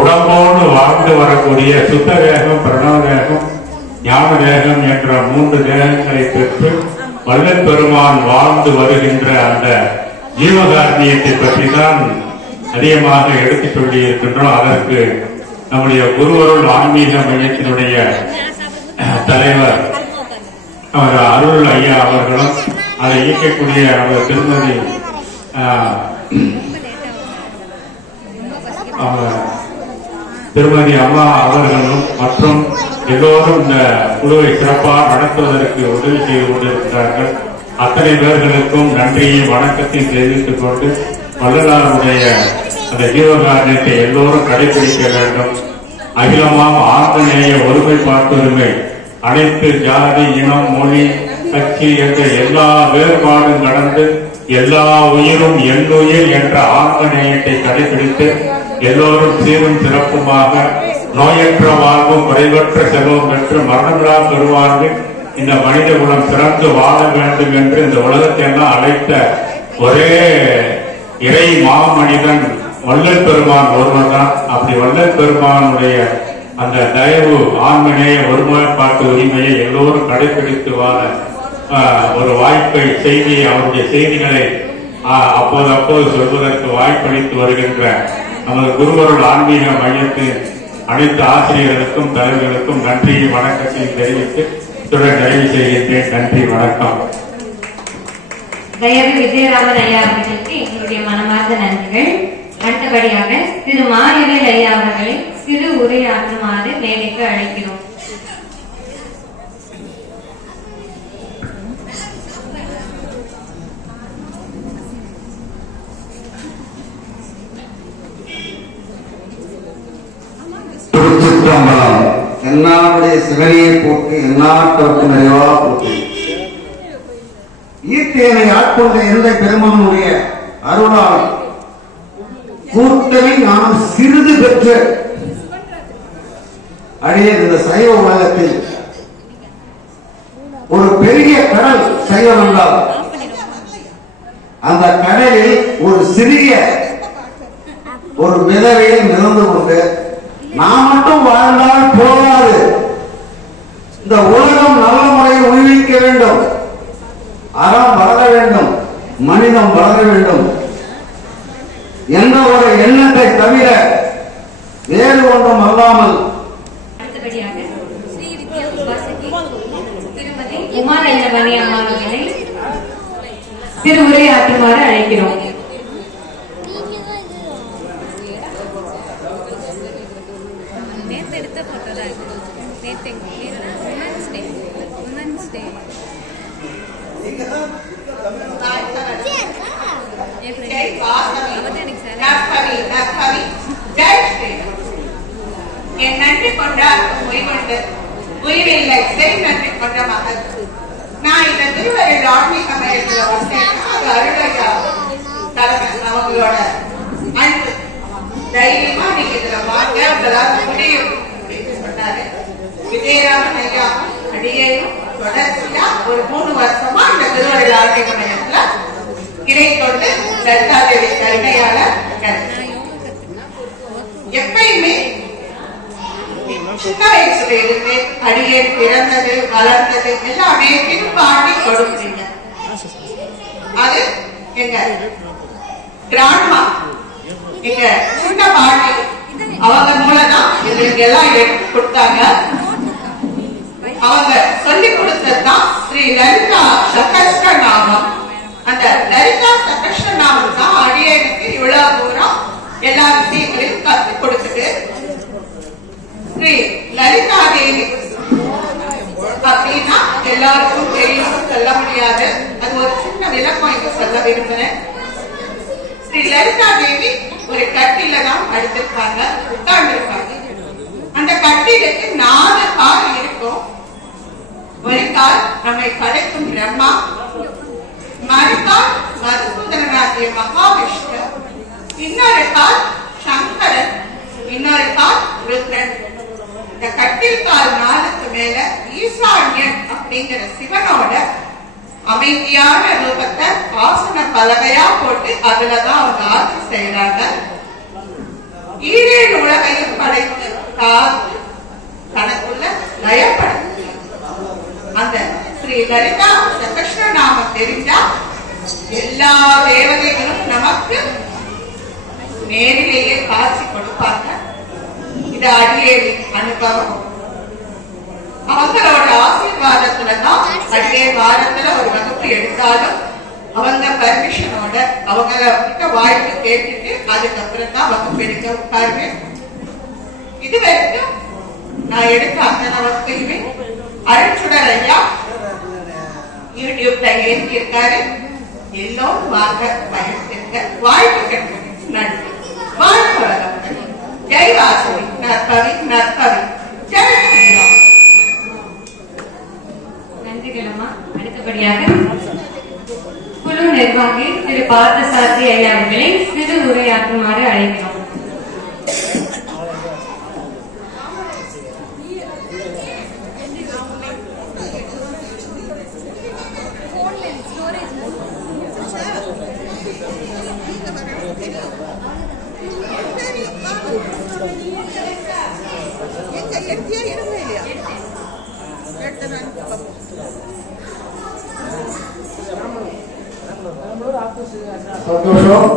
உடம்போடு வாழ்ந்து வரக்கூடிய சுத்த தேகம், பிரணவ தேகம், ஞான தேகம் என்ற 3 தேகங்களை பெற்று வள்ளல் பெருமான் வாழ்ந்து வருகின்ற அந்த ஜீவகாரணியத்தை பற்றி தான் அதிகமாக எடுத்துச் சொல்லி இருக்கின்றோம். அதற்கு நம்முடைய குருவருள் ஆன்மீக மையத்தினுடைய தலைவர் அருள் ஐயா அவர்களும், அதை இயக்கக்கூடிய அவர் திருமதி அம்மா அவர்களும் மற்றும் எல்லோரும் இந்த குழுவை சிறப்பாக நடத்துவதற்கு உதவி செய்து கொண்டிருக்கிறார்கள். அத்தனை பேர்களுக்கும் நன்றியை வணக்கத்தை தெரிவித்துக் கொண்டு வள்ளலாருடைய அந்த ஜீவகாரணத்தை எல்லோரும் கடைபிடிக்க வேண்டும். அகிலமாம் ஆந்தநேய ஒருமைப்பாட்டுரிமை, அனைத்து ஜாதி, இனம், மொழி, கட்சி என்ற எல்லா வேறுபாடும் கடந்து எல்லா உயிரும் என்னுயிர் என்ற ஆந்தநேயத்தை கடைபிடித்து எல்லோரும் சீரும் சிறப்புமாக நோயற்ற வாழ்வும் குறைவற்ற செல்வம் பெற்று மரணமில்லா பெறுவார்கள் இந்த மனித குலம் சிறந்து வாழ வேண்டும் என்று இந்த உலகத்தை எல்லாம் அழைத்த ஒரே இறை மாமனிதன் வள்ளல் பெருமான் ஒருவர் தான். அப்படி வள்ளல் பெருமானுடைய அந்த தயவு, ஆன்மநேய ஒருமைப்பாட்டு உரிமையை எல்லோரும் கடைபிடித்து வாழ ஒரு வாய்ப்பை, அவருடைய செய்திகளை அப்போது சொல்வதற்கு வாய்ப்பளித்து வருகின்ற நமது குருவருள் ஆன்மீக மையத்தின் அனைத்து ஆசிரியர்களுக்கும் தலைவர்களுக்கும் நன்றி வணக்கத்தை தெரிவித்து இத்துடன் நிறைவு செய்கின்றேன். நன்றி, வணக்கம். தயவு விஜயராமன் ஐயா அவர்களுக்கு எங்களுடைய மனமார்ந்த நன்றிகள். அடுத்தபடியாக திரு மாரியவேல் ஐயா அவர்களை சிறு உரையாற்றுமாறு மேடைக்கு அழைக்கிறோம். திருச்சிற்றம்பலம். எல்லாருடைய சிவனையை போட்டு எல்லாத்தவர்க்கும் நிறைவா போட்டு ஈர்த்தேனை ஆட்கொண்ட எந்த பெருமானுடைய அருளால் கூட்டமே நாம் சிறிது பெற்று அடைய இந்த சைவ உலகத்தில் ஒரு பெரிய கடல் சைவம் என்றால் அந்த கடலில் ஒரு சிறிய ஒரு விதவையில் மிதந்து கொண்டு நாம் மட்டும் வாழ்ந்தால் போதாது, இந்த உலகம் நல்ல முறையில் உயிர்க்க வேண்டும், அறம் வளர வேண்டும், மனிதம் வளர வேண்டும் என்ற ஒரு எண்ணத்தை தவிர வேறு ஒன்றும் அல்லாமல் அடுத்தபடியாக திருமதி உமாநந்தமணி அம்மா அவர்களை திரு உரையாற்றுமாறு அழைக்கிறோம். என் நன்றி கொண்டார் உய்வுண்டு உய்வில்லை செய் நன்றி கொண்ட மகள். நான் இந்த திருவருள் ஆன்மீக மையத்தில் வந்தேன். அது அருளையா தலைமை அவங்களோட அன்பு. தைரியமா நீங்க இதுல வாங்க, உங்களால முடியும் அப்படின்னு சொன்னாரு விஜயராமன் ஐயா. அடியேயும் தொடர்ச்சியா ஒரு 3 வருஷமா இந்த திருவருள் ஆன்மீக மையத்துல இணை கொண்டு லலிதாதேவி கருணையால எப்பயுமே சின்ன வயசுல இருந்து அடியே பிறந்தது வளர்ந்தது எல்லாமே பின்பாண்டி கொடுக்குறீங்க. அது எங்க கிராண்ட்மா, எங்க சின்ன பாட்டி, அவங்க மூலதான் எங்களுக்கு எல்லாம் எடுத்து கொடுத்தாங்க. அவங்க சொல்லி கொடுத்ததுதான் ஸ்ரீ லலிதா சகஸ்ர நாமம். அந்த லலிதா சகஸ்ர நாமம் தான் அடியேனுக்கு இவ்வளவு தூரம் எல்லா விஷயங்களையும் கற்றுக் கொடுத்துட்டு ஸ்ரீ லலிதா தேவி அப்படின்னா எல்லாருக்கும் தெரியும், சொல்ல முடியாது. அது ஒரு சின்ன விளக்கம் இங்க சொல்ல விரும்புறேன். ஸ்ரீ லலிதா தேவி ஒரு கட்டில தான் படுத்திருப்பாங்க, உட்கார்ந்து இருப்பாங்க. அந்த கட்டிலுக்கு 4 கால் இருக்கும். ஒரு கால் நம்மை படைக்கும் பிரம்மா, மறுகால் மதுசூதனாகிய மகாவிஷ்ணு, இன்னொரு கால் சங்கரன், இன்னொரு கால் ருத்ரன். இந்த கட்டில் கால் 4க்கு மேல ஈசான்யன் அப்படிங்கிற சிவனோட அமைதியான ரூபத்தை ஆசன பலகையா போட்டு அதுலதான் அவங்க ஆட்சி செய்யறாங்க. 7 உலகையும் படைத்து காத்து தனக்குள்ள லயப்படுத்த அந்த ஸ்ரீ லலிதா சகஸ்ர நாமம் தெரிஞ்சா எல்லா தேவதைகளும் நமக்கு நேரிலேயே காட்சி கொடுப்பாங்க. இது அடியேவி அனுபவம். அவங்களோட ஆசீர்வாதத்துலதான் அடியே வாரத்துல ஒரு வகுப்பு எடுத்தாலும் அவங்க பர்மிஷனோட அவங்க வாய்ப்பு கேட்டுட்டு அதுக்கப்புறம் தான் வகுப்பு எடுக்க உட்காருவேன். இது வரைக்கும் நான் எடுத்த அத்தனை வகுப்பையுமே அருட்சுடர் ஐயா யூடியூப்ல ஏற்றி இருக்காரு. எல்லோரும் வாங்க, பயன்படுத்த வாய்ப்பு கிடைக்கும். நன்றி. வாழ்க வளமுடன். ஜெய் வாசவி நற்பவி நற்பவி. ஜெய் ஸ்ரீராம். நன்றிகள் அம்மா. அடுத்தபடியாக குழு நிர்வாகி திரு பார்த்தசாரதி ஐயா அவர்களை சிறு உரையாற்றுமாறு அழைக்கிறோம். சந்தோஷம்.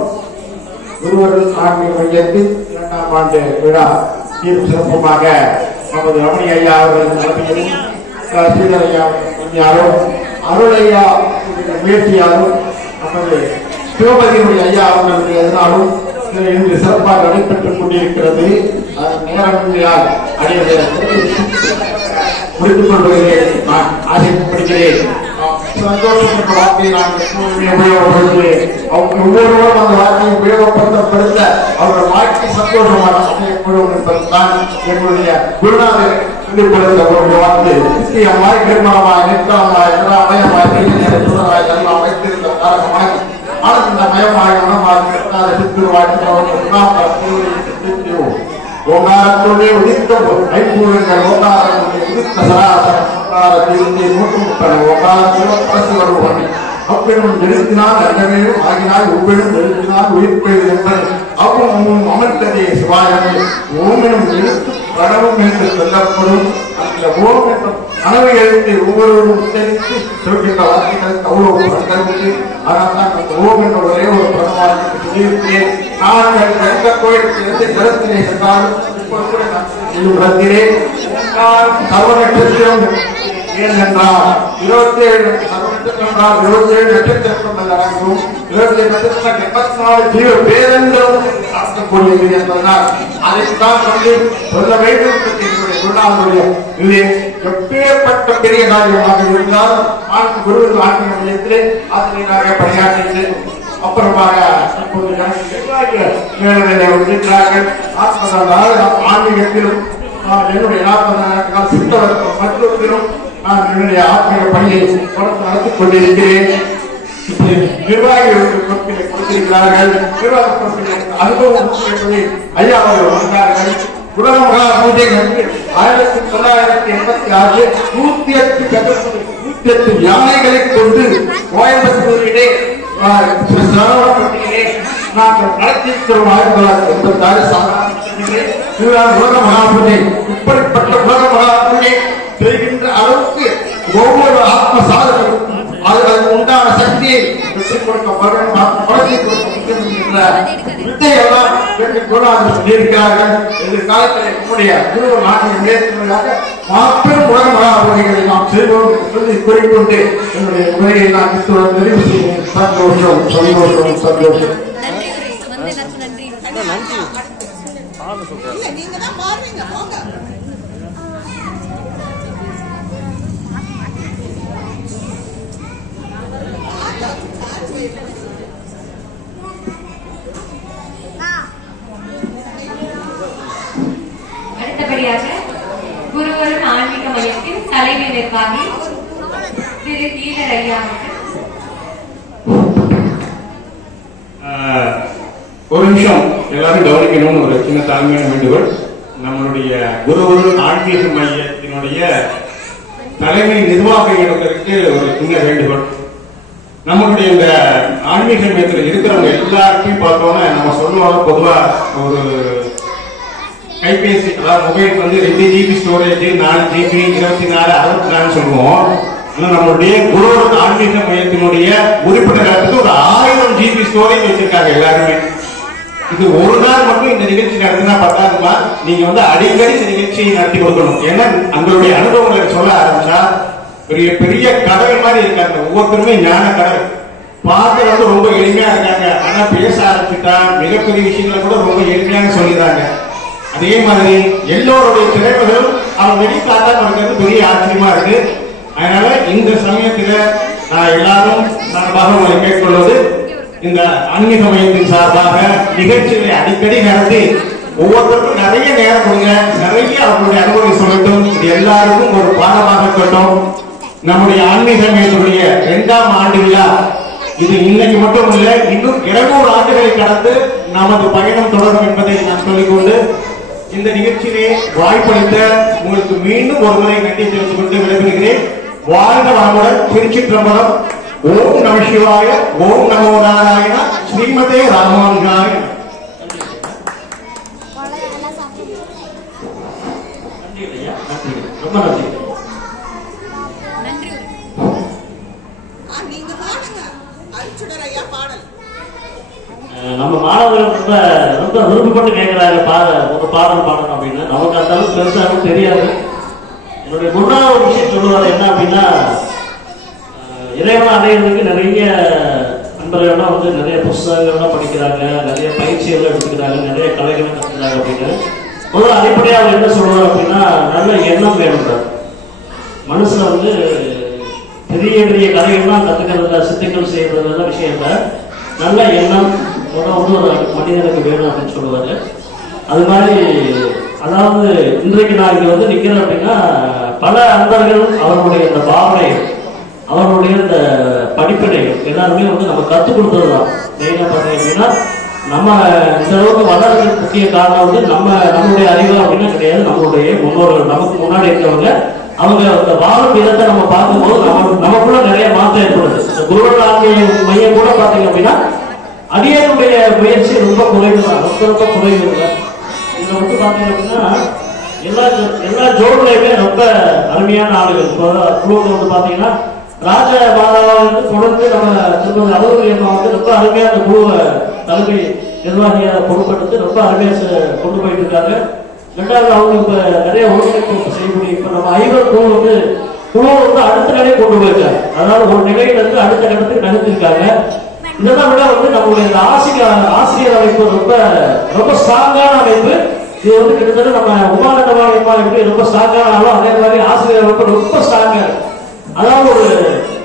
குருவர்கள் ஆன்மீக மையத்தின் 2ஆம் ஆண்டு விழா சிறப்புமாக நமது ரமணி ஐயா அவர்கள் தலைமையிலும் ஸ்ரீதர் ஐயா யாரும் அருளையா முயற்சியாலும் நமது சிவபதியுடைய ஐயா அவர்களுடைய எதனாலும் இன்று சிறப்பாக நடைபெற்றுக் கொண்டிருக்கிறது. நேரமையால் அடைய முடித்துக் கொள்வதிலே நான் ஆசைப்படுகிறேன். சந்தோஷப்பட்ட வார்த்தையை நான் உபயோகப்படுத்துவேன். அவங்க ஒவ்வொருவரும் அந்த வார்த்தையை உபயோகப்படுத்த அவர்கள் வாழ்க்கை சந்தோஷமாக அமையப்படும் என்பதுதான் என்னுடைய குருநாதர் சொல்லிப்படுத்த ஒரு வார்த்தை. நிச்சயமாய் நிர்மலமாய் நிற்கலமாய் நிராமயமாய் நீராய் எல்லாம் வைத்திருந்த காரணமாக ஆனந்தமயமாய் மனமாய் நிற்காத சித்திரவாய் ஓங்காரத்துடைய உதித்த ஐம்பூரங்கள் ஓங்காரத்துடைய உதித்த சராசரத்தில் நூற்றுமுப்பன ஓங்காரத்தில் வருவனை அப்பெண்ணும் நிறுத்தினால் அங்கமேவும் ஆகினால் ஒவ்வெனும் நிறுத்தினால் உயிர்ப்பெய்து என்பது அவ்வும் அமர்த்ததே சிவாயமே ஓமெனும் எழுத்து கடவும் என்று சொல்லப்படும் அந்த ஓம் என்ற கனவை எழுத்து ஒவ்வொருவரும் உச்சரித்து சொல்கின்ற வார்த்தைகளுக்கு அவ்வளவு பலன்கள் உண்டு. ஆனால் தான் அந்த ஓம் என்ற ஒரே ஒரு பிரதமாக சொல்லியிருக்கிறேன். நாங்கள் எந்த கோயிலுக்கு எந்த இடத்திலே சென்றாலும் இடத்திலே சர்வநட்சத்திரம் ஏனென்றால் 27 சர்வநட்சத்திரம் 27 நட்சத்திரம் அடங்கும் 27 நட்சத்திரம் 84 ஜீவ பேரங்களும் அடங்கக்கூடியது என்பதனால் அதைத்தான் சொல்ல வேண்டும் என்னுடைய குருநாதருடைய இது எப்பேற்பட்ட பெரிய காரியமாக இருந்தால் குருவின் ஆன்மீக மையத்திலே ஆசிரியராக பணியாற்றினேன். அப்புறமாக இப்போது மேல்நிலை வருகிறார்கள். ஆன்மீகத்திலும் என்னுடைய 40 நாட்கள் சித்தவர் மற்றொருத்திலும் நான் என்னுடைய ஆத்மீக பணியை நடத்திக் கொண்டிருக்கிறேன். நிர்வாகிகளுக்கு பொறுப்பிலை கொடுத்திருக்கிறார்கள். நிர்வாக பொறுப்பிலை அனுபவம் ஐயா அவர்கள் வந்தார்கள். உலக மகா பூஜை 1986 108 யானைகளை கொண்டு கோயம்புத்தூரிலே நாங்கள் நடத்தியிருக்கிறோம். 1986 உலக மகா பூஜை. இப்படிப்பட்ட உலக மகா பூஜை செய்கின்ற அளவுக்கு ஒவ்வொரு ஆத்ம சாதனைக்கும் அதற்கு உண்டான சக்தியை பெற்றுக் கொடுக்கப்படும் வித்தையெல்லாம் சொல்லியிருக்கிறார்கள். எதிர்காலத்தில் நம்முடைய குரு நாட்டின் மேற்கொள்ளாக மாபெரும் உலக மகா பூஜைகளை நாம் செய்வோம் சொல்லி கூறிக்கொண்டு என்னுடைய உரையை நான் நிறைவு செய்வேன். சந்தோஷம் சந்தோஷம் சந்தோஷம். அடுத்தபடியாக குருவரன் ஆன்மீக மையத்தின் தலைமை நிர்வாகி திரு ஈழர் ஐயாவுக்கு ஒரு நிமிஷம் எல்லாரும் கவனிக்கணும்னு ஒரு சின்ன தாழ்மையான வேண்டுகோள். நம்மளுடைய குருவரன் ஆன்மீக மையத்தினுடைய தலைமை நிர்வாக இடத்திற்கு ஒரு சின்ன வேண்டுகோள். நம்மளுடைய இந்த ஆன்மீக மையத்தில் இருக்கிறவங்க எல்லாருக்கும் பார்த்தோம்னா நம்ம சொல்லுவாங்க பொதுவா ஒரு கைபேசி அதாவது மொபைல் வந்து 2 GB ஸ்டோரேஜ் 4 GB 24 64 சொல்லுவோம். ஆனா நம்மளுடைய குருவரன் ஆன்மீக மையத்தினுடைய உறுப்பினர்களுக்கு ஒரு 1000 GB ஸ்டோரேஜ் வச்சிருக்காங்க எல்லாருமே. இது ஒரு நாள் மட்டும் இந்த நிகழ்ச்சி நடத்தினா பத்தாதுமா, நீங்க வந்து அடிக்கடி இந்த நிகழ்ச்சியை நடத்தி கொடுக்கணும். ஏன்னா உங்களுடைய அனுபவங்களை சொல்ல ஆரம்பிச்சா பெரிய பெரிய கடவுள் மாதிரி இருக்காங்க. ஒவ்வொருத்தருமே ஞான கடவுள். பார்த்து வந்து ரொம்ப எளிமையா இருக்காங்க. ஆனா பேச ஆரம்பிச்சுட்டா மிகப்பெரிய விஷயங்களை கூட ரொம்ப எளிமையாக சொல்லிடுறாங்க. அதே மாதிரி எல்லோருடைய திறமைகளும் அவங்க வெளிக்காட்டா நமக்கு பெரிய ஆச்சரியமா இருக்கு. அதனால இந்த சமயத்துல நான் எல்லாரும் சார்பாக உங்களை கேட்கொள்வது, இந்த ஆன்மீக மையத்தின் சார்பாக நிகழ்ச்சிகளை அடிக்கடி நடத்தி ஒவ்வொருத்தருக்கும் நிறைய நேரம் கொடுங்க, நிறைய அவங்களுடைய அனுபவம் சொல்லட்டும். இது எல்லாருக்கும் ஒரு பாடமாக இருக்கட்டும். நம்முடைய ஆன்மீக மையத்தினுடைய 2ஆம் ஆண்டு விழா இது இன்னைக்கு மட்டும் இல்ல, இன்னும் 200 ஆண்டுகளை கடந்து நமது பயணம் தொடரும் என்பதை நான் சொல்லிக்கொண்டு இந்த நிகழ்ச்சியிலே வாய்ப்பளித்த உங்களுக்கு மீண்டும் ஒரு முறை நன்றி தெரிவித்துக் கொண்டு விடைபெறுகிறேன். வாழ்க வளமுடன். திருச்சிற்றம்பலம். ஓம் நம சிவாய. ஓம் நமோ நாராயண. ஸ்ரீமதே ராமானுஜாய. ரொம்ப நன்றி. நீங்க பாடுங்க. அரிச்சுடர் ஐயா பாடல். நம்ம மாணவர்கள் ரொம்ப ரொம்ப விருப்பப்பட்டு கேட்குறாங்க ஒரு பாடல் பாடணும் அப்படின்னு. நமக்கு அந்த அளவுக்கு பெருசாக தெரியாது. என்னுடைய முன்னாள் ஒரு விஷயம் சொல்லுவார் என்ன அப்படின்னா, இறைவனை அடையிறதுக்கு நிறைய நண்பர்கள்லாம் வந்து நிறைய புஸ்தகங்கள்லாம் படிக்கிறாங்க, நிறைய பயிற்சிகள்லாம் எடுத்துக்கிறாங்க, நிறைய கலைகளை கற்றுக்கிறாங்க அப்படின்னு. முதல்ல அடிப்படையாக அவர் என்ன சொல்லுவார் அப்படின்னா, நல்ல எண்ணம் வேணும்ன்றார். மனுஷன் வந்து பெரிய பெரிய கலைகள்லாம் கற்றுக்கிறதுல சித்துக்கள் செய்யறதுல விஷயம் இல்லை, நல்ல எண்ணம் வந்து ஒரு மனிதனுக்கு வேணும் அப்படின்னு சொல்லுவாரு. அது மாதிரி அதாவது இன்றைக்கு நான் இங்க வந்து நிக்கிறேன் அப்படின்னா பல அன்பர்கள் அவர்களுடைய இந்த பாவனை, அவர்களுடைய இந்த படிப்பினைகள் எல்லாருமே வந்து நம்ம கற்றுக் கொடுத்ததுதான். மெயினா பார்த்தீங்க அப்படின்னா நம்ம இந்த அளவுக்கு வளர்றதுக்கு முக்கிய காரணம் வந்து நம்மளுடைய அறிவு அப்படின்னா கிடையாது, நம்மளுடைய முன்னோர்கள், நமக்கு முன்னாடி இருக்கிறவங்க அவங்க அந்த வாழும் விதத்தை நம்ம பார்க்கும்போது நமக்குள்ள நிறைய மாற்றம் ஏற்படுது. இந்த குருவர்கள் ஆன்மீக மையம் கூட பார்த்தீங்க அப்படின்னா அடியனுடைய முயற்சி ரொம்ப குறைவு தான், ரொம்ப குறைவு இல்லை. இதுல வந்து பார்த்தீங்க அப்படின்னா எல்லா ஜோடுலையுமே ரொம்ப அருமையான ஆளுகள். இப்போ குழுவில் வந்து பார்த்தீங்கன்னா ராஜ மாதாவை வந்து தொடர்ந்து நம்ம திருப்பதி அலுவலக அம்மா வந்து ரொம்ப அருமையான அந்த குழுவை தலைமை நிர்வாகியாக பொறுப்பெடுத்து ரொம்ப அருமையாக கொண்டு போயிட்டு இருக்காங்க. ரெண்டாவது அவங்க இப்ப நிறைய ஒருங்கிணைப்பு செய்யக்கூடிய இப்ப நம்ம ஐவர் குழு வந்து அடுத்த நிலையை கொண்டு போயிருக்காங்க. அதாவது ஒரு நிலையில இருந்து அடுத்த இடத்துக்கு நகர்த்திருக்காங்க. இதெல்லாம் விட வந்து நம்மளுடைய ஆசிரியர் அமைப்பு ரொம்ப ரொம்ப ஸ்ட்ராங்கான அமைப்பு. இது வந்து கிட்டத்தட்ட நம்ம உமானந்தமா எப்படி ரொம்ப ஸ்ட்ராங்கானாலும் அதே மாதிரி ஆசிரியர் அமைப்பு ரொம்ப ஸ்ட்ராங்கா இருக்கு. அதாவது ஒரு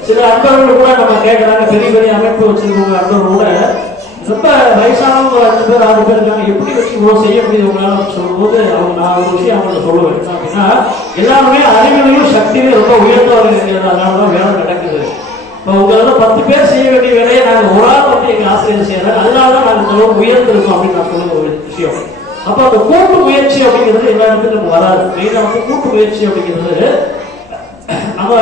சில அன்பர்கள் கூட நம்ம கேட்கறாங்க, பெரிய பெரிய அமைப்பு வச்சிருக்கவங்க அன்பர்கள் கூட ரொம்ப வயசானவங்க 5 பேர் 6 பேர் இருக்காங்க, எப்படி வச்சு இவ்வளவு செய்ய முடியுதுங்களால சொல்லும்போது நான் ஒரு விஷயம் அவங்களுக்கு சொல்லுவேன் அப்படின்னா, எல்லாருமே அறிவிலையும் சக்தியிலையும் ரொம்ப உயர்ந்தவர்கள், அதனாலதான் வேலை நடக்குது. இப்போ உங்களால 10 பேர் செய்ய வேண்டிய வேலையை நாங்கள் ஒரு ஆள் வந்து எங்க ஆசிரியர் செய்யறாங்க, அதனாலதான் நாங்கள் இந்த அளவுக்கு உயர்ந்திருக்கோம் அப்படின்னு நான் சொல்லுங்க ஒரு விஷயம். அப்ப அந்த கூட்டு முயற்சி அப்படிங்கிறது எல்லா இடத்துக்கும் நமக்கு வராது. மெயினா வந்து கூட்டு முயற்சி அப்படிங்கிறது நம்ம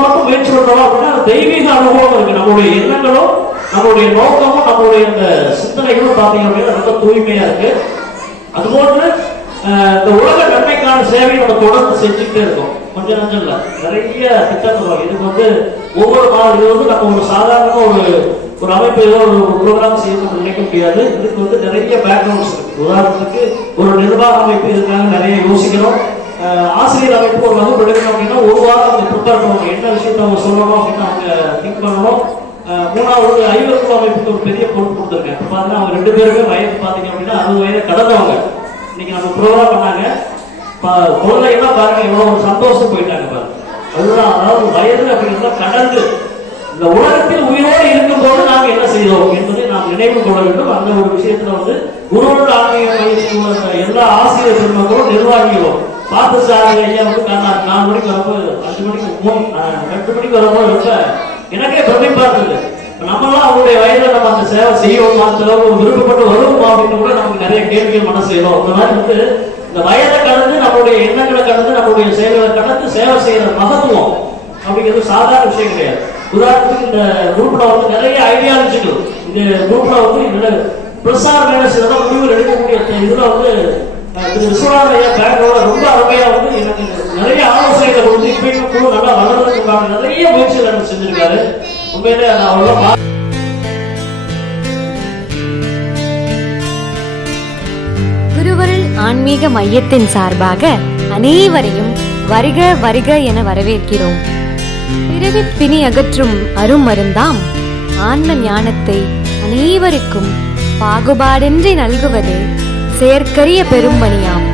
மட்டும் முயற்சி பண்றோம் அப்படின்னா தெய்வீக அனுபவம் இருக்கு. நம்மளுடைய எண்ணங்களும் நம்மளுடைய நோக்கமும் நம்மளுடைய இந்த சிந்தனைகளும் பார்த்தீங்க அப்படின்னா ரொம்ப தூய்மையா இருக்கு. அதுபோன்று இந்த உலக நன்மைக்கான சேவை நம்ம தொடர்ந்து செஞ்சுக்கிட்டே இருக்கோம். கொஞ்சம் நஞ்சம் இல்லை, நிறைய திட்டங்கள். இதுக்கு வந்து ஒவ்வொரு இது வந்து நம்ம ஒரு சாதாரண ஒரு அமைப்பு ஒரு ப்ரோக்ராம் செய்யணும்னு நினைக்க முடியாது. இதுக்கு வந்து நிறைய பேக்ரவுண்ட்ஸ் இருக்கு. உதாரணத்துக்கு ஒரு நிர்வாக அமைப்பு இருக்காங்க, நிறைய யோசிக்கணும். ஆசிரியர் அமைப்பு ஒரு வகுப்பு எடுக்கணும் அப்படின்னா ஒரு வாரம் அவங்க ப்ரிப்பேர் பண்ணுவாங்க, என்ன விஷயத்த அவங்க சொல்லணும் அப்படின்னு அவங்க திங்க் பண்ணணும். 3வது ஐவர் அமைப்புக்கு ஒரு பெரிய பொறுப்பு கொடுத்துருக்கேன். இப்போ பார்த்தீங்கன்னா அவங்க 2 பேருமே வயது பார்த்தீங்க அப்படின்னா 60 வயதை கடந்தவங்க. இன்னைக்கு நம்ம ப்ரோக்ராம் பண்ணாங்க, குழந்தைகள்லாம் பாருங்க எவ்வளோ ஒரு சந்தோஷம் போயிட்டாங்க பாருங்க. அதுதான் அதாவது வயது அப்படிங்கிறத கடந்து இந்த உலகத்தில் உயிரோடு இருக்கும் போது நாம் என்ன செய்தோம் என்பதை நாம் நினைவு கொள்ள வேண்டும். அந்த ஒரு விஷயத்துல வந்து குருவர்கள் ஆன்மீக மையத்தில் உள்ள எல்லா ஆசிரியர் பெருமக்களும் நிர்வாகிகளும் பார்த்து சார் ஐயா வந்து 4 மணிக்கு வரும்போது 5 மணிக்கு 2 மணிக்கு வரும்போது ரொம்ப எனக்கே பிரமிப்பா இருந்தது. நம்மளாம் அவங்களுடைய வயதில் நம்ம அந்த சேவை செய்யணும், அந்த அளவுக்கு விருப்பப்பட்டு வருவோம் அப்படின்னு கூட நமக்கு நிறைய கேள்விகள் மனசு செய்யணும். அந்த மாதிரி வந்து இந்த வயதை கடந்து நம்மளுடைய எண்ணங்களை கடந்து நம்மளுடைய சேவைகளை கடந்து சேவை செய்யற மகத்துவம் அப்படிங்கிறது சாதாரண விஷயம் கிடையாது. உதாரணத்துக்கு இந்த குரூப்ல வந்து நிறைய ஐடியாலஜிகள், இந்த குரூப்ல வந்து இதுல பிரசார் மேனஸ் இதெல்லாம் முடிவுகள் எடுக்கக்கூடிய இதுல வந்து விஸ்வநாதையா பேங்கோட ரொம்ப அருமையா வந்து எனக்கு நிறைய ஆலோசனைகளை கொடுத்து இப்பயும் குழு நல்லா வளர்றதுக்கான நிறைய முயற்சிகள் எனக்கு செஞ்சிருக்காரு. உண்மையிலே அவ்வளோ குருவருள் ஆன்மீக மையத்தின் சார்பாக அனைவரையும் வருக வருக என வரவேற்கிறோம். பிறவிப் பிணி அகற்றும் அருமருந்தாம் ஆன்ம ஞானத்தை அனைவருக்கும் பாகுபாடின்றி நல்குவது செயற்கரிய பெரும்பணியாம்.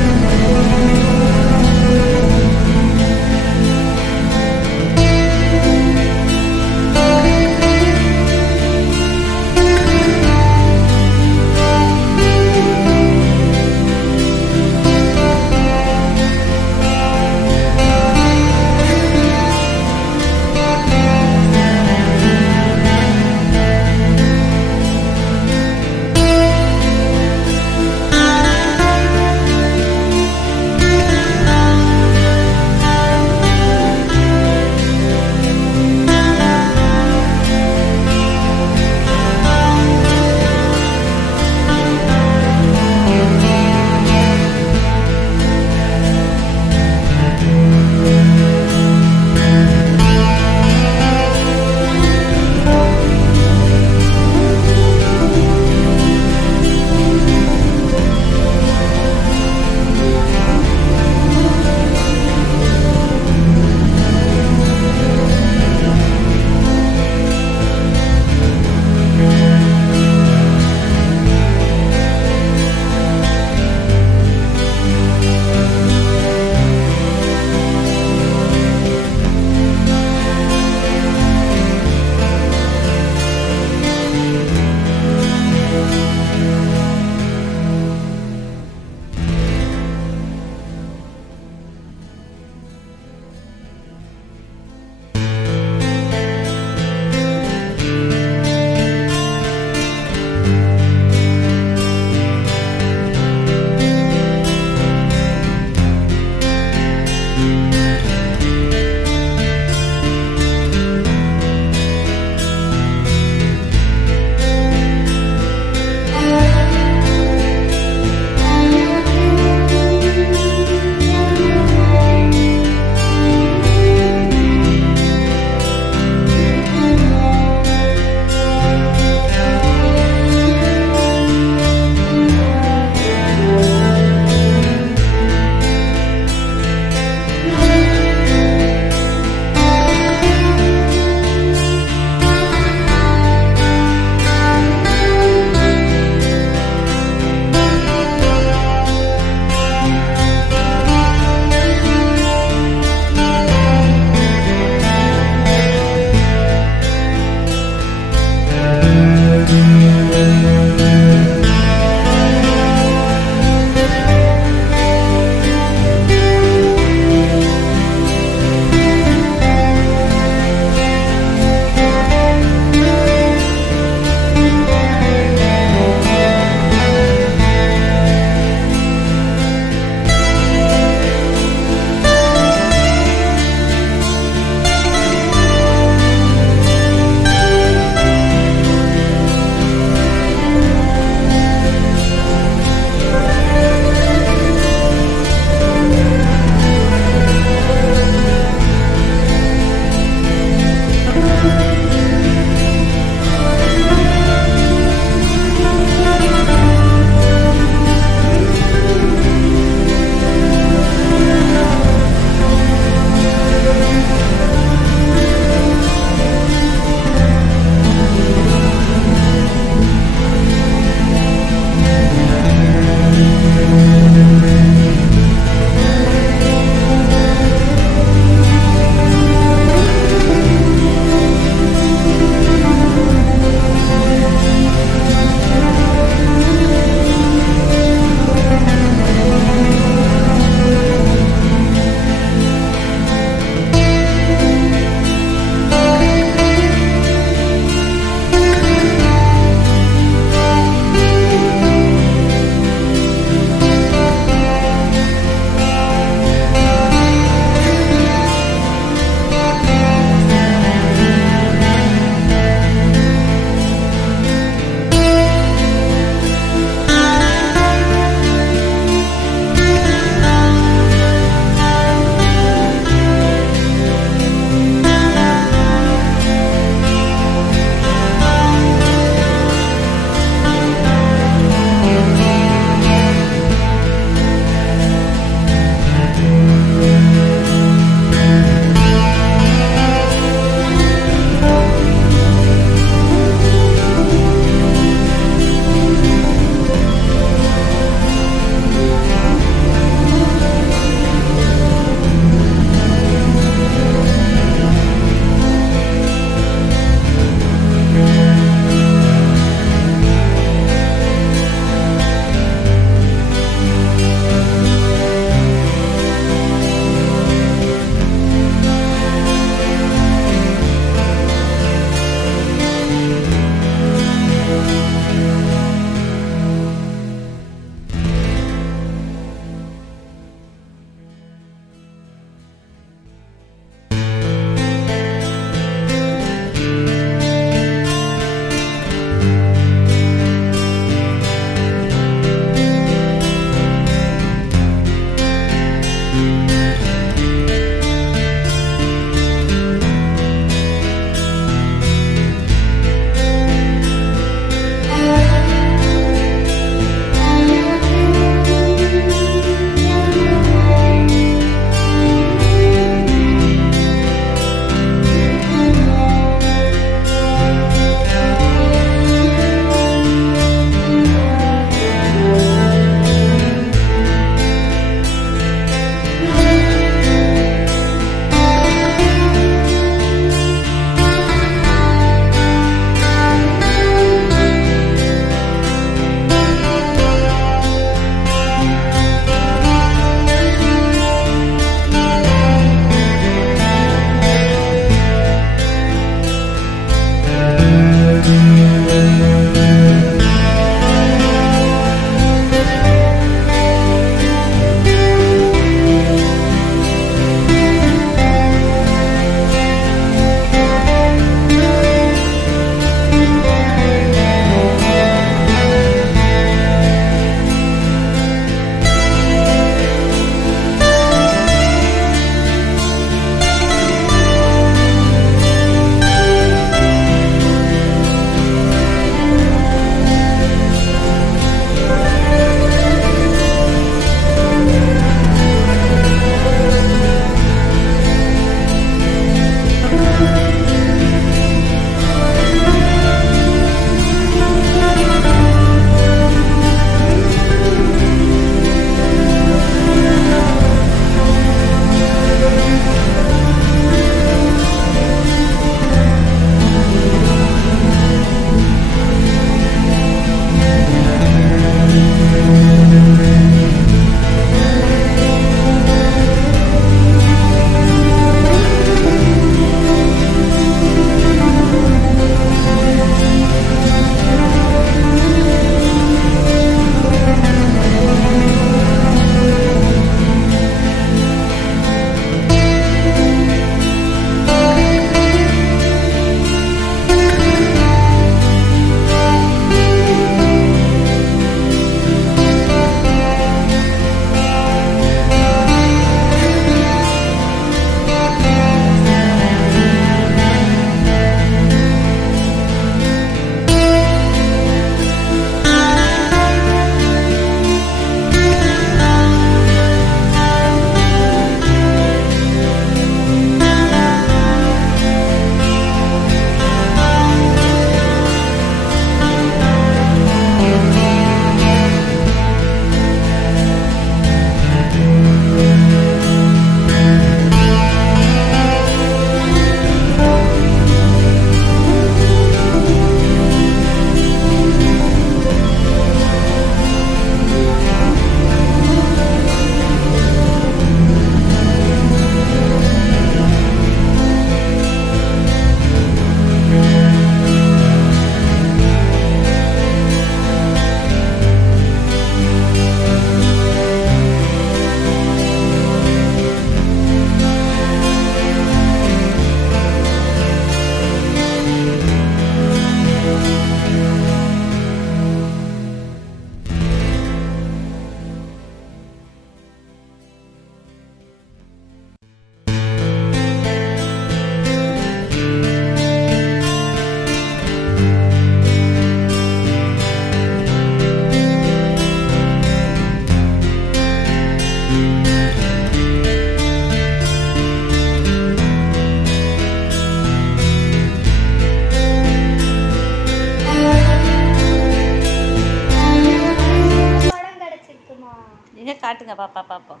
காட்டுங்க பாப்பா பாப்போம்.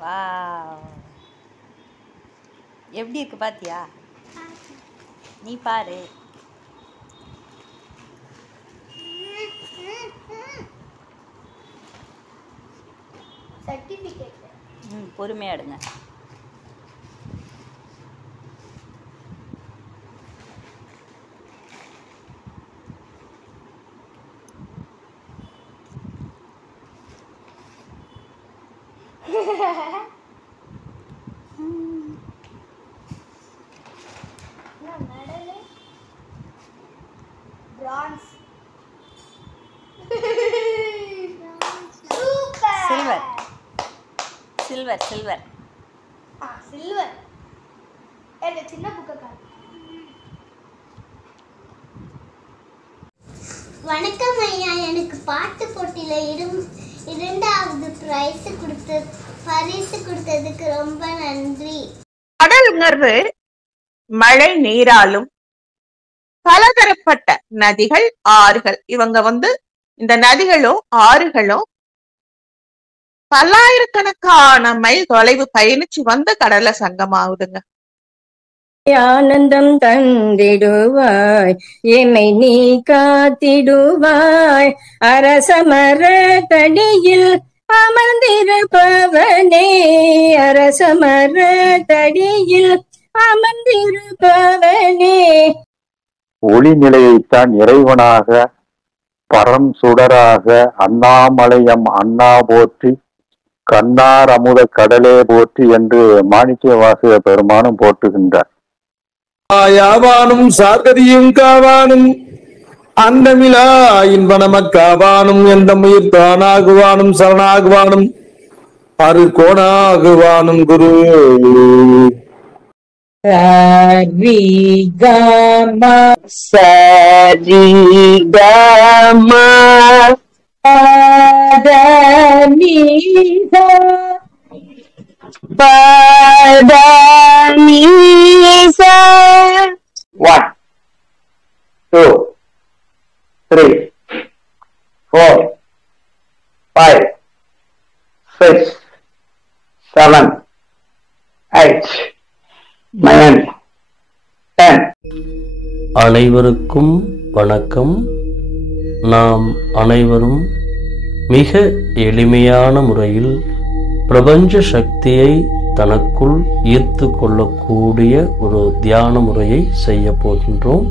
வா, எப்படி இருக்கு பாத்தியா? நீ பாரு. சர்டிபிகேட். பொறுமையா எடுங்க. France. Silver silver silver. Silver. என்ன சின்ன புக்க காட்டு. வணக்கம் ஐயா, எனக்கு பாட்டு போட்டியில இரண்டாவது பரிசு கொடுத்ததுக்கு ரொம்ப நன்றி. கடல்ங்கிறது மழை நீராலும் பலதரப்பட்ட நதிகள், ஆறுகள். இவங்க இந்த நதிகளும் ஆறுகளும் பல்லாயிரக்கணக்கான மைல் தொலைவு பயணிச்சு கடல்ல சங்கமாகுதுங்க. ஆனந்தம் தந்திடுவாய், எமை நீ காத்திடுவாய், அரசமர தடியில் அமர்ந்திருப்பவனே, அரசமர தடியில் அமர்ந்திருப்பவனே. ஒளி நிலையைத்தான் இறைவனாக பரம் சுடராக அண்ணாமலையம் அண்ணா போற்றி கண்ணார் அமுத கடலே போற்றி என்று மாணிக்க வாசக பெருமானும் போற்றுகின்றார். யாவானும் சார்கதியும் காவானும் அண்டமிலா இன்பனமக்காவானும் எந்த முயிர் தானாகுவானும் சரணாகுவானும் அரு கோணாகுவானும் குரு. சரி கம சரி கம பதனிச பதனிச. 1 2 3 4 5 6 7 8 9 10. அனைவருக்கும் வணக்கம். நாம் அனைவரும் மிக எளிமையான முறையில் பிரபஞ்ச சக்தியை தனக்குள் ஈர்த்து கொள்ளக்கூடிய ஒரு தியான முறையை செய்ய போகின்றோம்.